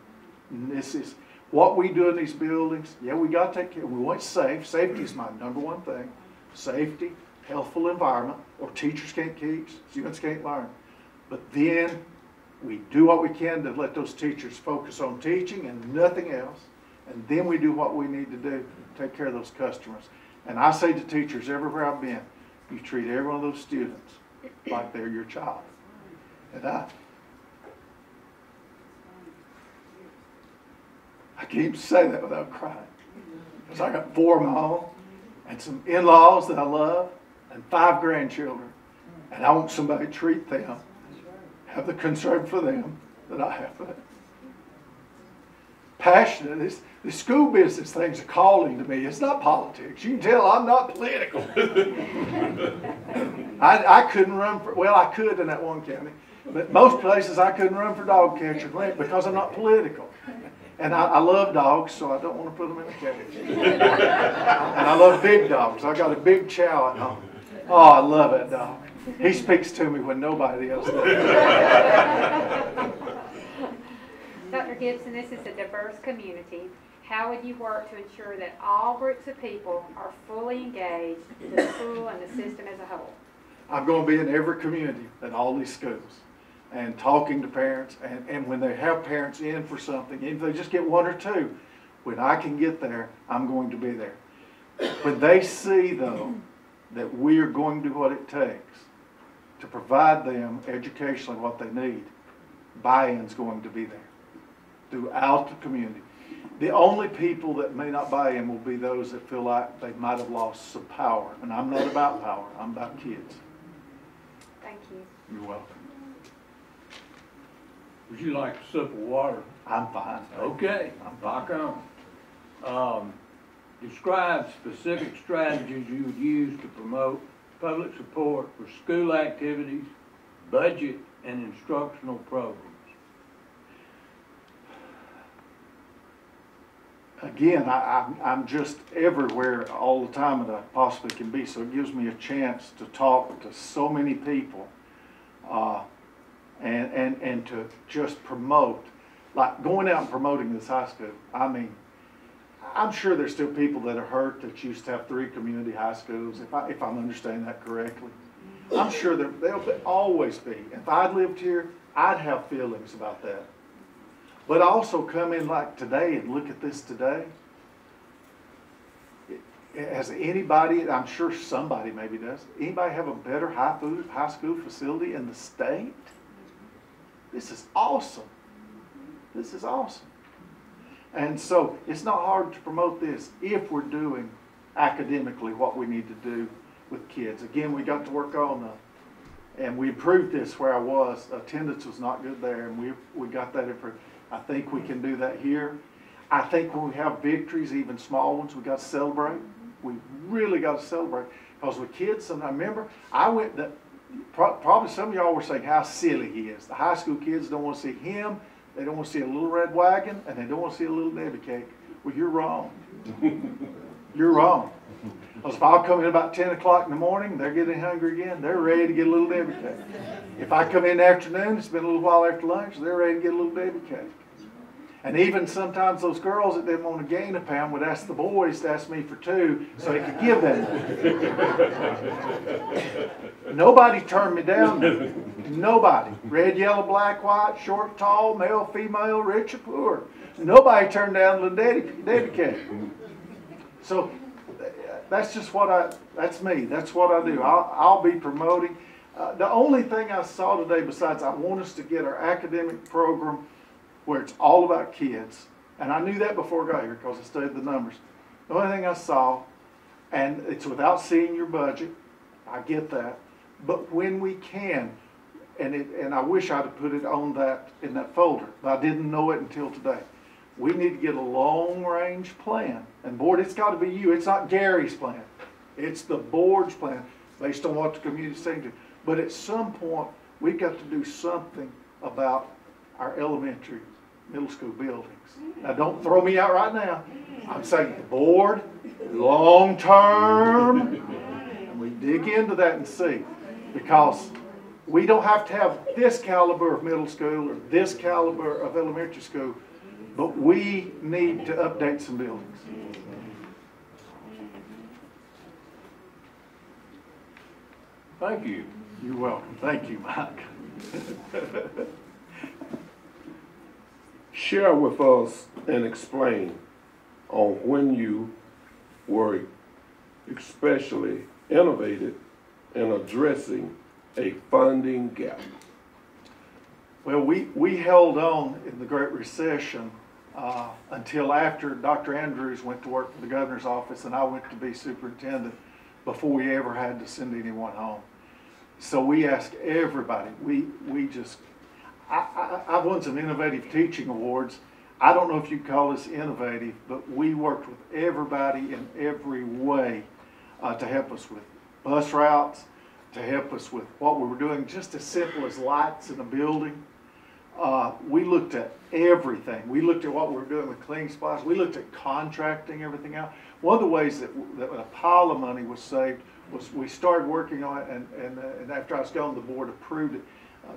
And this is what we do in these buildings. Yeah, we got to take care. We want safe. Safety is my number one thing. Safety, healthful environment, or teachers can't teach, students can't learn. But then we do what we can to let those teachers focus on teaching and nothing else. And then we do what we need to do to take care of those customers. And I say to teachers everywhere I've been, you treat every one of those students like they're your child. And I can't even say that without crying. Because I got 4 of my own, and some in-laws that I love, and 5 grandchildren. And I want somebody to treat them, have the concern for them, that I have for that. Passionate. The school business things are calling to me. It's not politics. You can tell I'm not political. I couldn't run for, well, I could in that one county, but most places I couldn't run for dog catcher because I'm not political. And I love dogs, so I don't want to put them in a cage. And I love big dogs. I got a big chow at home. Oh, I love that dog. He speaks to me when nobody else does. Dr. Gibson, this is a diverse community. How would you work to ensure that all groups of people are fully engaged in the school and the system as a whole? I'm going to be in every community at all these schools and talking to parents. And when they have parents in for something, even if they just get one or two, when I can get there, I'm going to be there. When they see, though, that we are going to do what it takes to provide them educationally what they need, buy-in's going to be there throughout the community. The only people that may not buy in will be those that feel like they might have lost some power. And I'm not about power. I'm about kids. Thank you. You're welcome. Would you like a sip of water? I'm fine. Okay, rock on. Describe specific strategies you would use to promote public support for school activities, budget, and instructional programs. Again, I'm just everywhere all the time that I possibly can be, so it gives me a chance to talk to so many people and to just promote, like going out and promoting this high school. I mean, I'm sure there's still people that are hurt that used to have 3 community high schools, if I'm understanding that correctly. I'm sure there'll always be. If I'd lived here, I'd have feelings about that. But also come in like today and look at this today. Has anybody, I'm sure somebody maybe does, anybody have a better high school facility in the state? This is awesome. This is awesome. And so it's not hard to promote this if we're doing academically what we need to do with kids. Again, we got to work on and we improved this where I was. Attendance was not good there, and we got that improved. I think we can do that here. I think when we have victories, even small ones, we got to celebrate. We really got to celebrate. Because with kids, sometimes, remember, probably some of y'all were saying how silly he is. The high school kids don't want to see him. They don't want to see a little red wagon, and they don't want to see a little Debbie cake. Well, you're wrong. You're wrong. Because if I'll come in about 10 o'clock in the morning, they're getting hungry again, they're ready to get a little Debbie cake. If I come in the afternoon, it's been a little while after lunch, they're ready to get a little Debbie cake. And even sometimes those girls that didn't want to gain a pound would ask the boys to ask me for 2 so they could give them. Nobody turned me down. Nobody. Red, yellow, black, white, short, tall, male, female, rich or poor. Nobody turned down a little Debbie cake. So that's just that's me. That's what I do. I'll be promoting. The only thing I saw today besides I want us to get our academic program where it's all about kids, and I knew that before I got here because I studied the numbers. The only thing I saw, and it's without seeing your budget, I get that, but when we can, and I wish I'd have put it on in that folder, but I didn't know it until today. We need to get a long-range plan. And board, it's got to be you. It's not Gary's plan. It's the board's plan based on what the community's saying to. But at some point, we've got to do something about our elementary, middle school buildings. Now, don't throw me out right now. I'm saying the board, long-term, and we dig into that and see. Because we don't have to have this caliber of middle school or this caliber of elementary school, but we need to update some buildings. Thank you. You're welcome. Thank you, Mike. Share with us and explain on when you were especially innovative in addressing a funding gap. Well, we held on in the Great Recession until after Dr. Andrews went to work for the governor's office and I went to be superintendent before we ever had to send anyone home. So we asked everybody. I've won some innovative teaching awards. I don't know if you call this innovative, but we worked with everybody in every way to help us with bus routes, to help us with what we were doing, just as simple as lights in a building. We looked at everything. We looked at what we were doing with cleaning supplies. We looked at contracting everything out. One of the ways that a pile of money was saved was we started working on it, and after I was gone, the board approved it.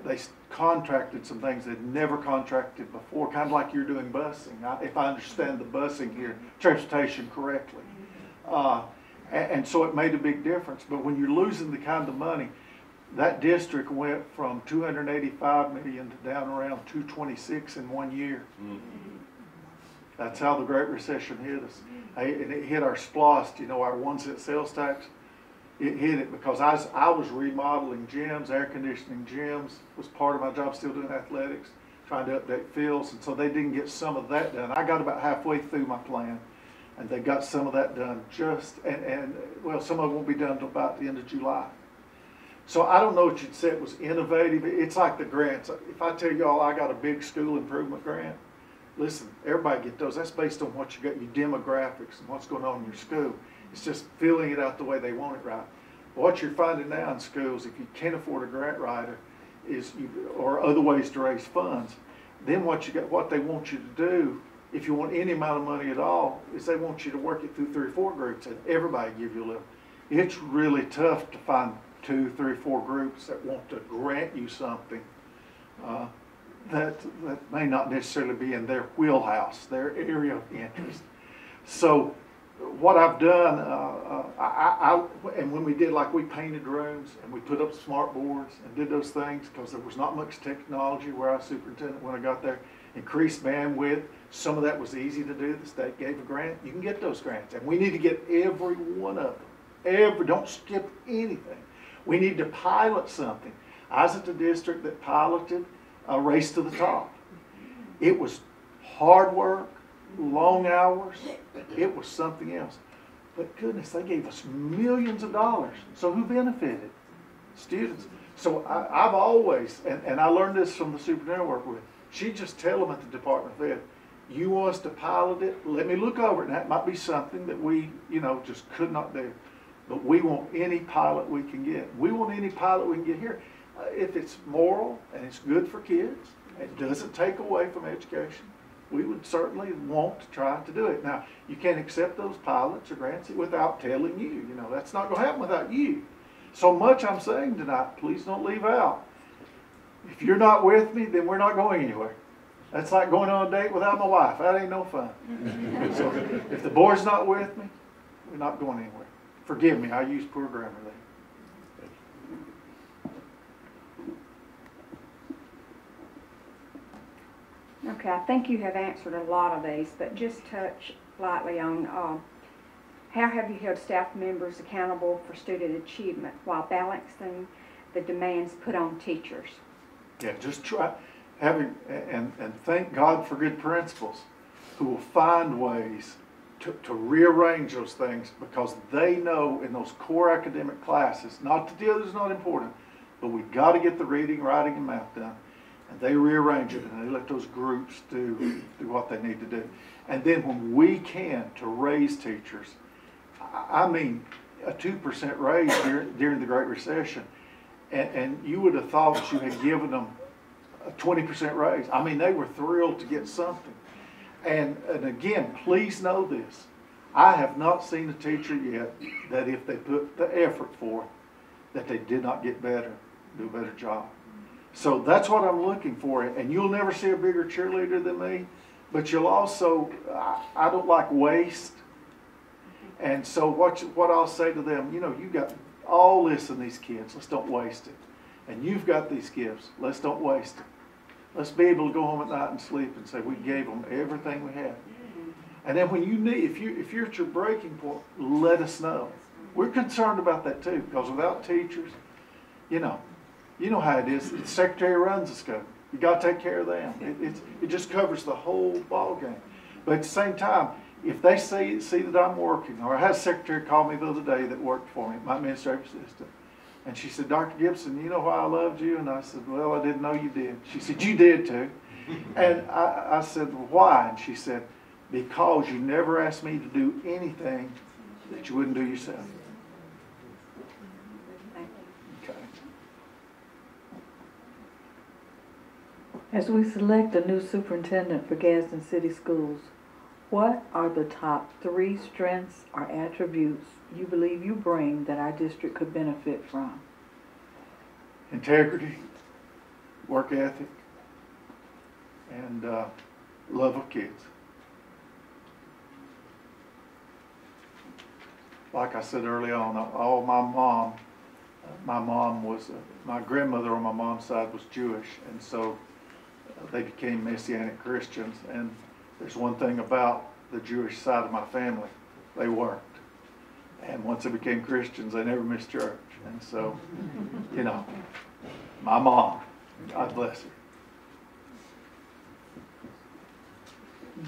They contracted some things they'd never contracted before, kind of like you're doing busing, if I understand the busing here, transportation correctly. And so it made a big difference. But when you're losing the kind of money, that district went from 285 million to down around 226 in 1 year. That's how the Great Recession hit us. And it hit our SPLOST, you know, our 1-cent sales tax. It hit it because I was remodeling gyms, air conditioning gyms, was part of my job, still doing athletics, trying to update fields, and so they didn't get some of that done. I got about halfway through my plan, and they got some of that done well, some of it won't be done until about the end of July. So I don't know what you'd say it was innovative. It's like the grants. If I tell y'all I got a big school improvement grant, listen, everybody get those. That's based on what you got, your demographics and what's going on in your school. It's just filling it out the way they want it right. What you're finding now in schools, if you can't afford a grant writer, or other ways to raise funds, then what they want you to do, if you want any amount of money at all, is they want you to work it through 3 or 4 groups, and everybody give you a little. It's really tough to find 2, 3, 4 groups that want to grant you something that may not necessarily be in their wheelhouse, their area of interest. So what I've done, and when we did, like we painted rooms and we put up smart boards and did those things because there was not much technology where I was superintendent when I got there, increased bandwidth. Some of that was easy to do. The state gave a grant. You can get those grants, and we need to get every one of them. Don't skip anything. We need to pilot something. I was at the district that piloted a Race to the Top. It was hard work, long hours. It was something else. But goodness, they gave us millions of dollars. So who benefited? Students. So I've always, and I learned this from the superintendent I work with, she'd just tell them at the Department of Ed, you want us to pilot it? Let me look over it. And that might be something that we, just could not do. But we want any pilot we can get. We want any pilot we can get here. If it's moral and it's good for kids, it doesn't take away from education, we would certainly want to try to do it. Now, you can't accept those pilots or grants without telling you. That's not going to happen without you. So much I'm saying tonight, please don't leave out. If you're not with me, then we're not going anywhere. That's like going on a date without my wife. That ain't no fun. So if the board's not with me, we're not going anywhere. Forgive me, I use poor grammar there. Okay, I think you have answered a lot of these, but just touch lightly on how have you held staff members accountable for student achievement while balancing the demands put on teachers? Yeah, just try having, and thank God for good principals who will find ways to rearrange those things, because they know in those core academic classes, not that the other's not important, but we've got to get the reading, writing, and math done. And they rearrange it, and they let those groups do what they need to do. And then when we can, to raise teachers, I mean a 2% raise during the Great Recession, and you would have thought that you had given them a 20% raise. I mean, they were thrilled to get something. And again, please know this. I have not seen a teacher yet that if they put the effort forth, that they did not get better, do a better job. So that's what I'm looking for. And you'll never see a bigger cheerleader than me, but you'll also, I don't like waste. And so what I'll say to them, you got all this in these kids, let's don't waste it. And you've got these gifts, let's don't waste it. Let's be able to go home at night and sleep and say we gave them everything we had. And then when you need, if you're at your breaking point, let us know. We're concerned about that too, because without teachers, you know how it is. The secretary runs the school. You got to take care of them. It just covers the whole ball game. But at the same time, if they see that I'm working, or I had a secretary call me the other day that worked for me, my administrative assistant, And she said, Dr. Gibson, you know why I loved you? And I said, well, I didn't know you did. She said, you did too. And I said, well, why? And she said, because you never asked me to do anything that you wouldn't do yourself. Okay. As we select a new superintendent for Gadsden City Schools, what are the top 3 strengths or attributes you believe you bring that our district could benefit from? Integrity, work ethic, and love of kids. Like I said early on, my mom was, my grandmother on my mom's side was Jewish, and so they became Messianic Christians. And there's one thing about the Jewish side of my family, they worked. And once they became Christians, they never missed church. And so, you know, my mom, God bless her.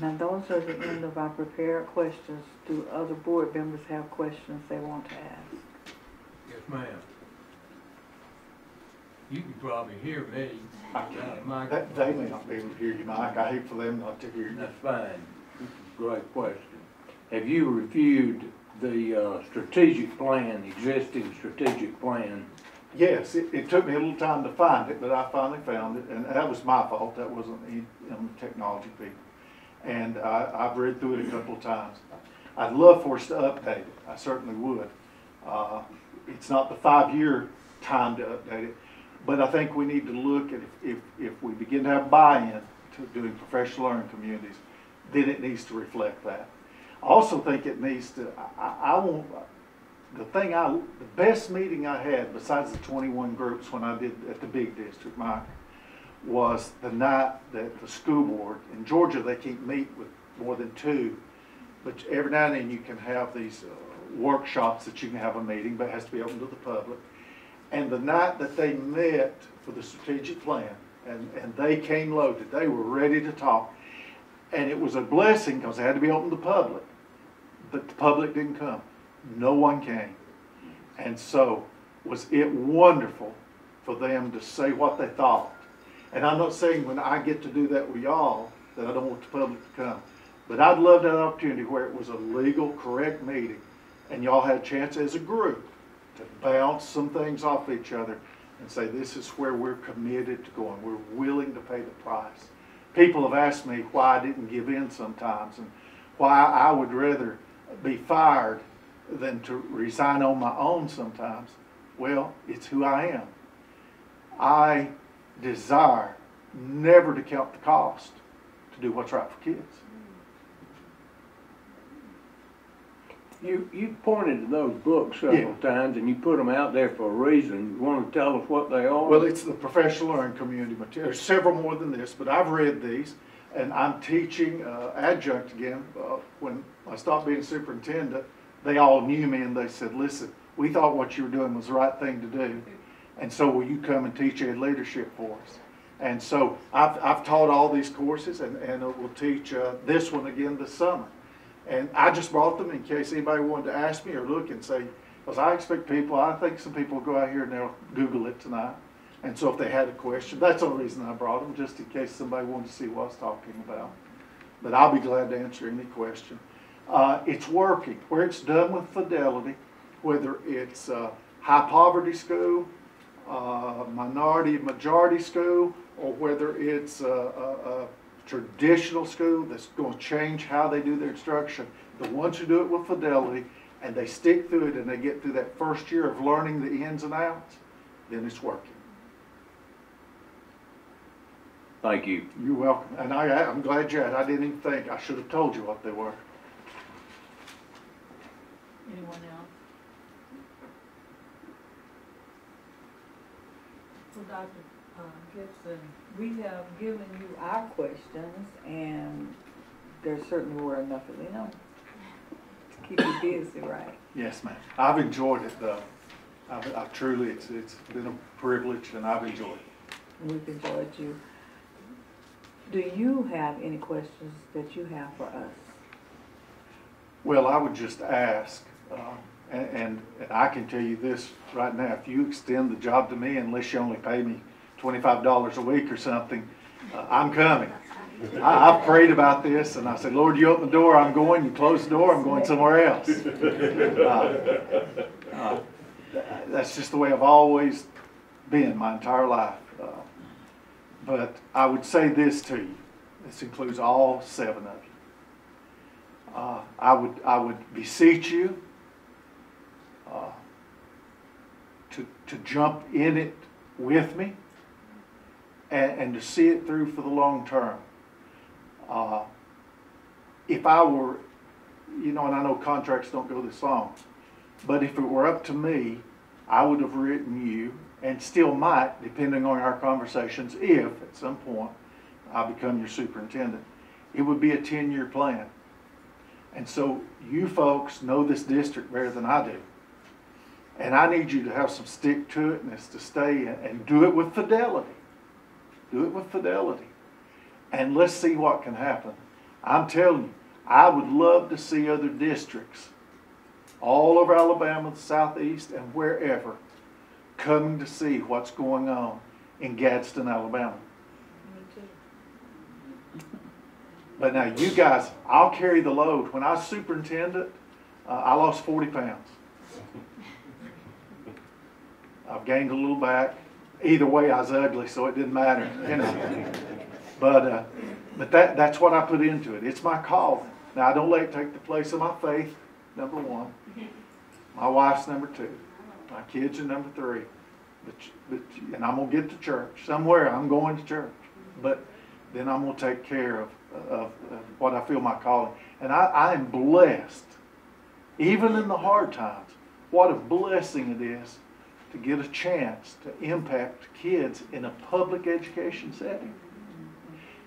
Now, those are the end of our prepared questions. Do other board members have questions they want to ask? Yes, ma'am. You can probably hear me. They may not be able to hear you, Mike. I hate for them not to hear you. That's fine. Great question. Have you reviewed the strategic plan, existing strategic plan? Yes, it took me a little time to find it, but I finally found it, and that was my fault. That wasn't the technology people. And I've read through it a couple of times. I'd love for us to update it. I certainly would. It's not the 5-year time to update it, but I think we need to look at if we begin to have buy-in to doing professional learning communities, then it needs to reflect that. I also think it needs to, the best meeting I had, besides the 21 groups when I did at the big district, Mike, was the night that the school board, in Georgia they can't meet with more than 2, but every now and then you can have these workshops that you can have a meeting, but it has to be open to the public. And the night that they met for the strategic plan, and they came loaded, they were ready to talk. And it was a blessing because it had to be open to the public, but the public didn't come. No one came. And so was it wonderful for them to say what they thought. And I'm not saying when I get to do that with y'all that I don't want the public to come. But I'd love that opportunity where it was a legal, correct meeting and y'all had a chance as a group to bounce some things off each other and say this is where we're committed to going. We're willing to pay the price. People have asked me why I didn't give in sometimes and why I would rather be fired than to resign on my own sometimes. Well, it's who I am. I desire never to count the cost to do what's right for kids. You pointed to those books several times, and you put them out there for a reason. You want to tell us what they are? Well, it's the professional learning community material. There's several more than this, but I've read these, and I'm teaching adjunct again. When I stopped being superintendent, they all knew me, and they said, listen, we thought what you were doing was the right thing to do, and so will you come and teach ed leadership for us? And so I've taught all these courses, and we'll teach this one again this summer. And I just brought them in case anybody wanted to ask me or look and say, because I expect people, I think some people will go out here and they'll Google it tonight. And so if they had a question, that's the only reason I brought them, just in case somebody wanted to see what I was talking about. But I'll be glad to answer any question. It's working. Where it's done with fidelity, whether it's high poverty school, minority majority school, or whether it's a traditional school that's going to change how they do their instruction. The ones who do it with fidelity and they stick through it and they get through that first year of learning the ins and outs, then it's working. Thank you. You're welcome. And I'm glad you had. I didn't even think. I should have told you what they were. Anyone else? So Dr. Gibson, we have given you our questions, and there certainly were enough of them to keep you busy, right? Yes, ma'am. I've enjoyed it, though. I've truly, it's been a privilege, and I've enjoyed it. We've enjoyed you. Do you have any questions that you have for us? Well, I would just ask, And I can tell you this right now, if you extend the job to me, unless you only pay me $25 a week or something, I'm coming. I've prayed about this, and I said, Lord, you open the door, I'm going. You close the door, I'm going somewhere else. That's just the way I've always been my entire life. But I would say this to you. This includes all 7 of you. I would beseech you to jump in it with me and to see it through for the long term. If I were, and I know contracts don't go this long, but if it were up to me, I would have written you, and still might, depending on our conversations, if at some point I become your superintendent, it would be a 10-year plan. And so you folks know this district better than I do. And I need you to have some stick-to-itness to stay and do it with fidelity. Do it with fidelity. And let's see what can happen. I'm telling you, I would love to see other districts all over Alabama, the Southeast, and wherever coming to see what's going on in Gadsden, Alabama. But now you guys, I'll carry the load. When I was superintendent, I lost 40 pounds. I've gained a little back. Either way, I was ugly, so it didn't matter. But that's what I put into it. It's my calling. Now, I don't let it take the place of my faith, number 1. My wife's number 2. My kids are number 3. And I'm going to get to church. Somewhere I'm going to church. But then I'm going to take care of what I feel my calling. And I am blessed, even in the hard times, what a blessing it is to get a chance to impact kids in a public education setting.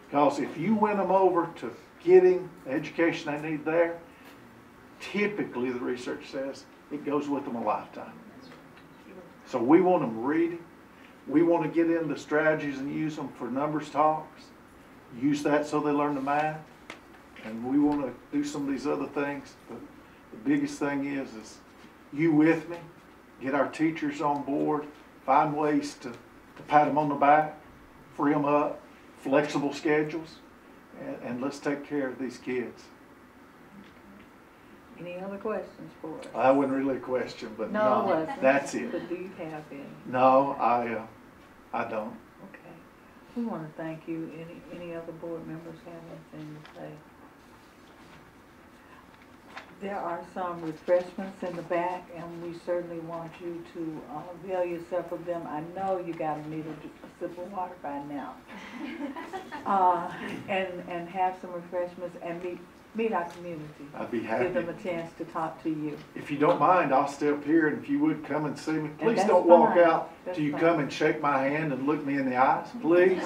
Because if you win them over to getting the education they need there, typically the research says it goes with them a lifetime. So we want them reading. We want to get into strategies and use them for numbers talks. Use that so they learn the math. And we want to do some of these other things. But the biggest thing is you with me. Get our teachers on board. Find ways to pat them on the back. Free them up. Flexible schedules. And let's take care of these kids. Any other questions for us? That wasn't really a question, but No, it wasn't. That's it. But do you have any? No, I don't. Okay. We want to thank you. Any other board members have anything to say? There are some refreshments in the back, and we certainly want you to avail yourself of them. I know you got to need a sip of water by now. And have some refreshments and meet our community. I'd be happy. Give them a chance to talk to you. If you don't mind, I'll stay up here, and if you would come and see me, please that's don't walk fine. out till you come and shake my hand and look me in the eyes. Please.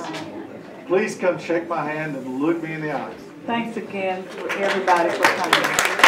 Please come shake my hand and look me in the eyes. Thanks again for everybody for coming.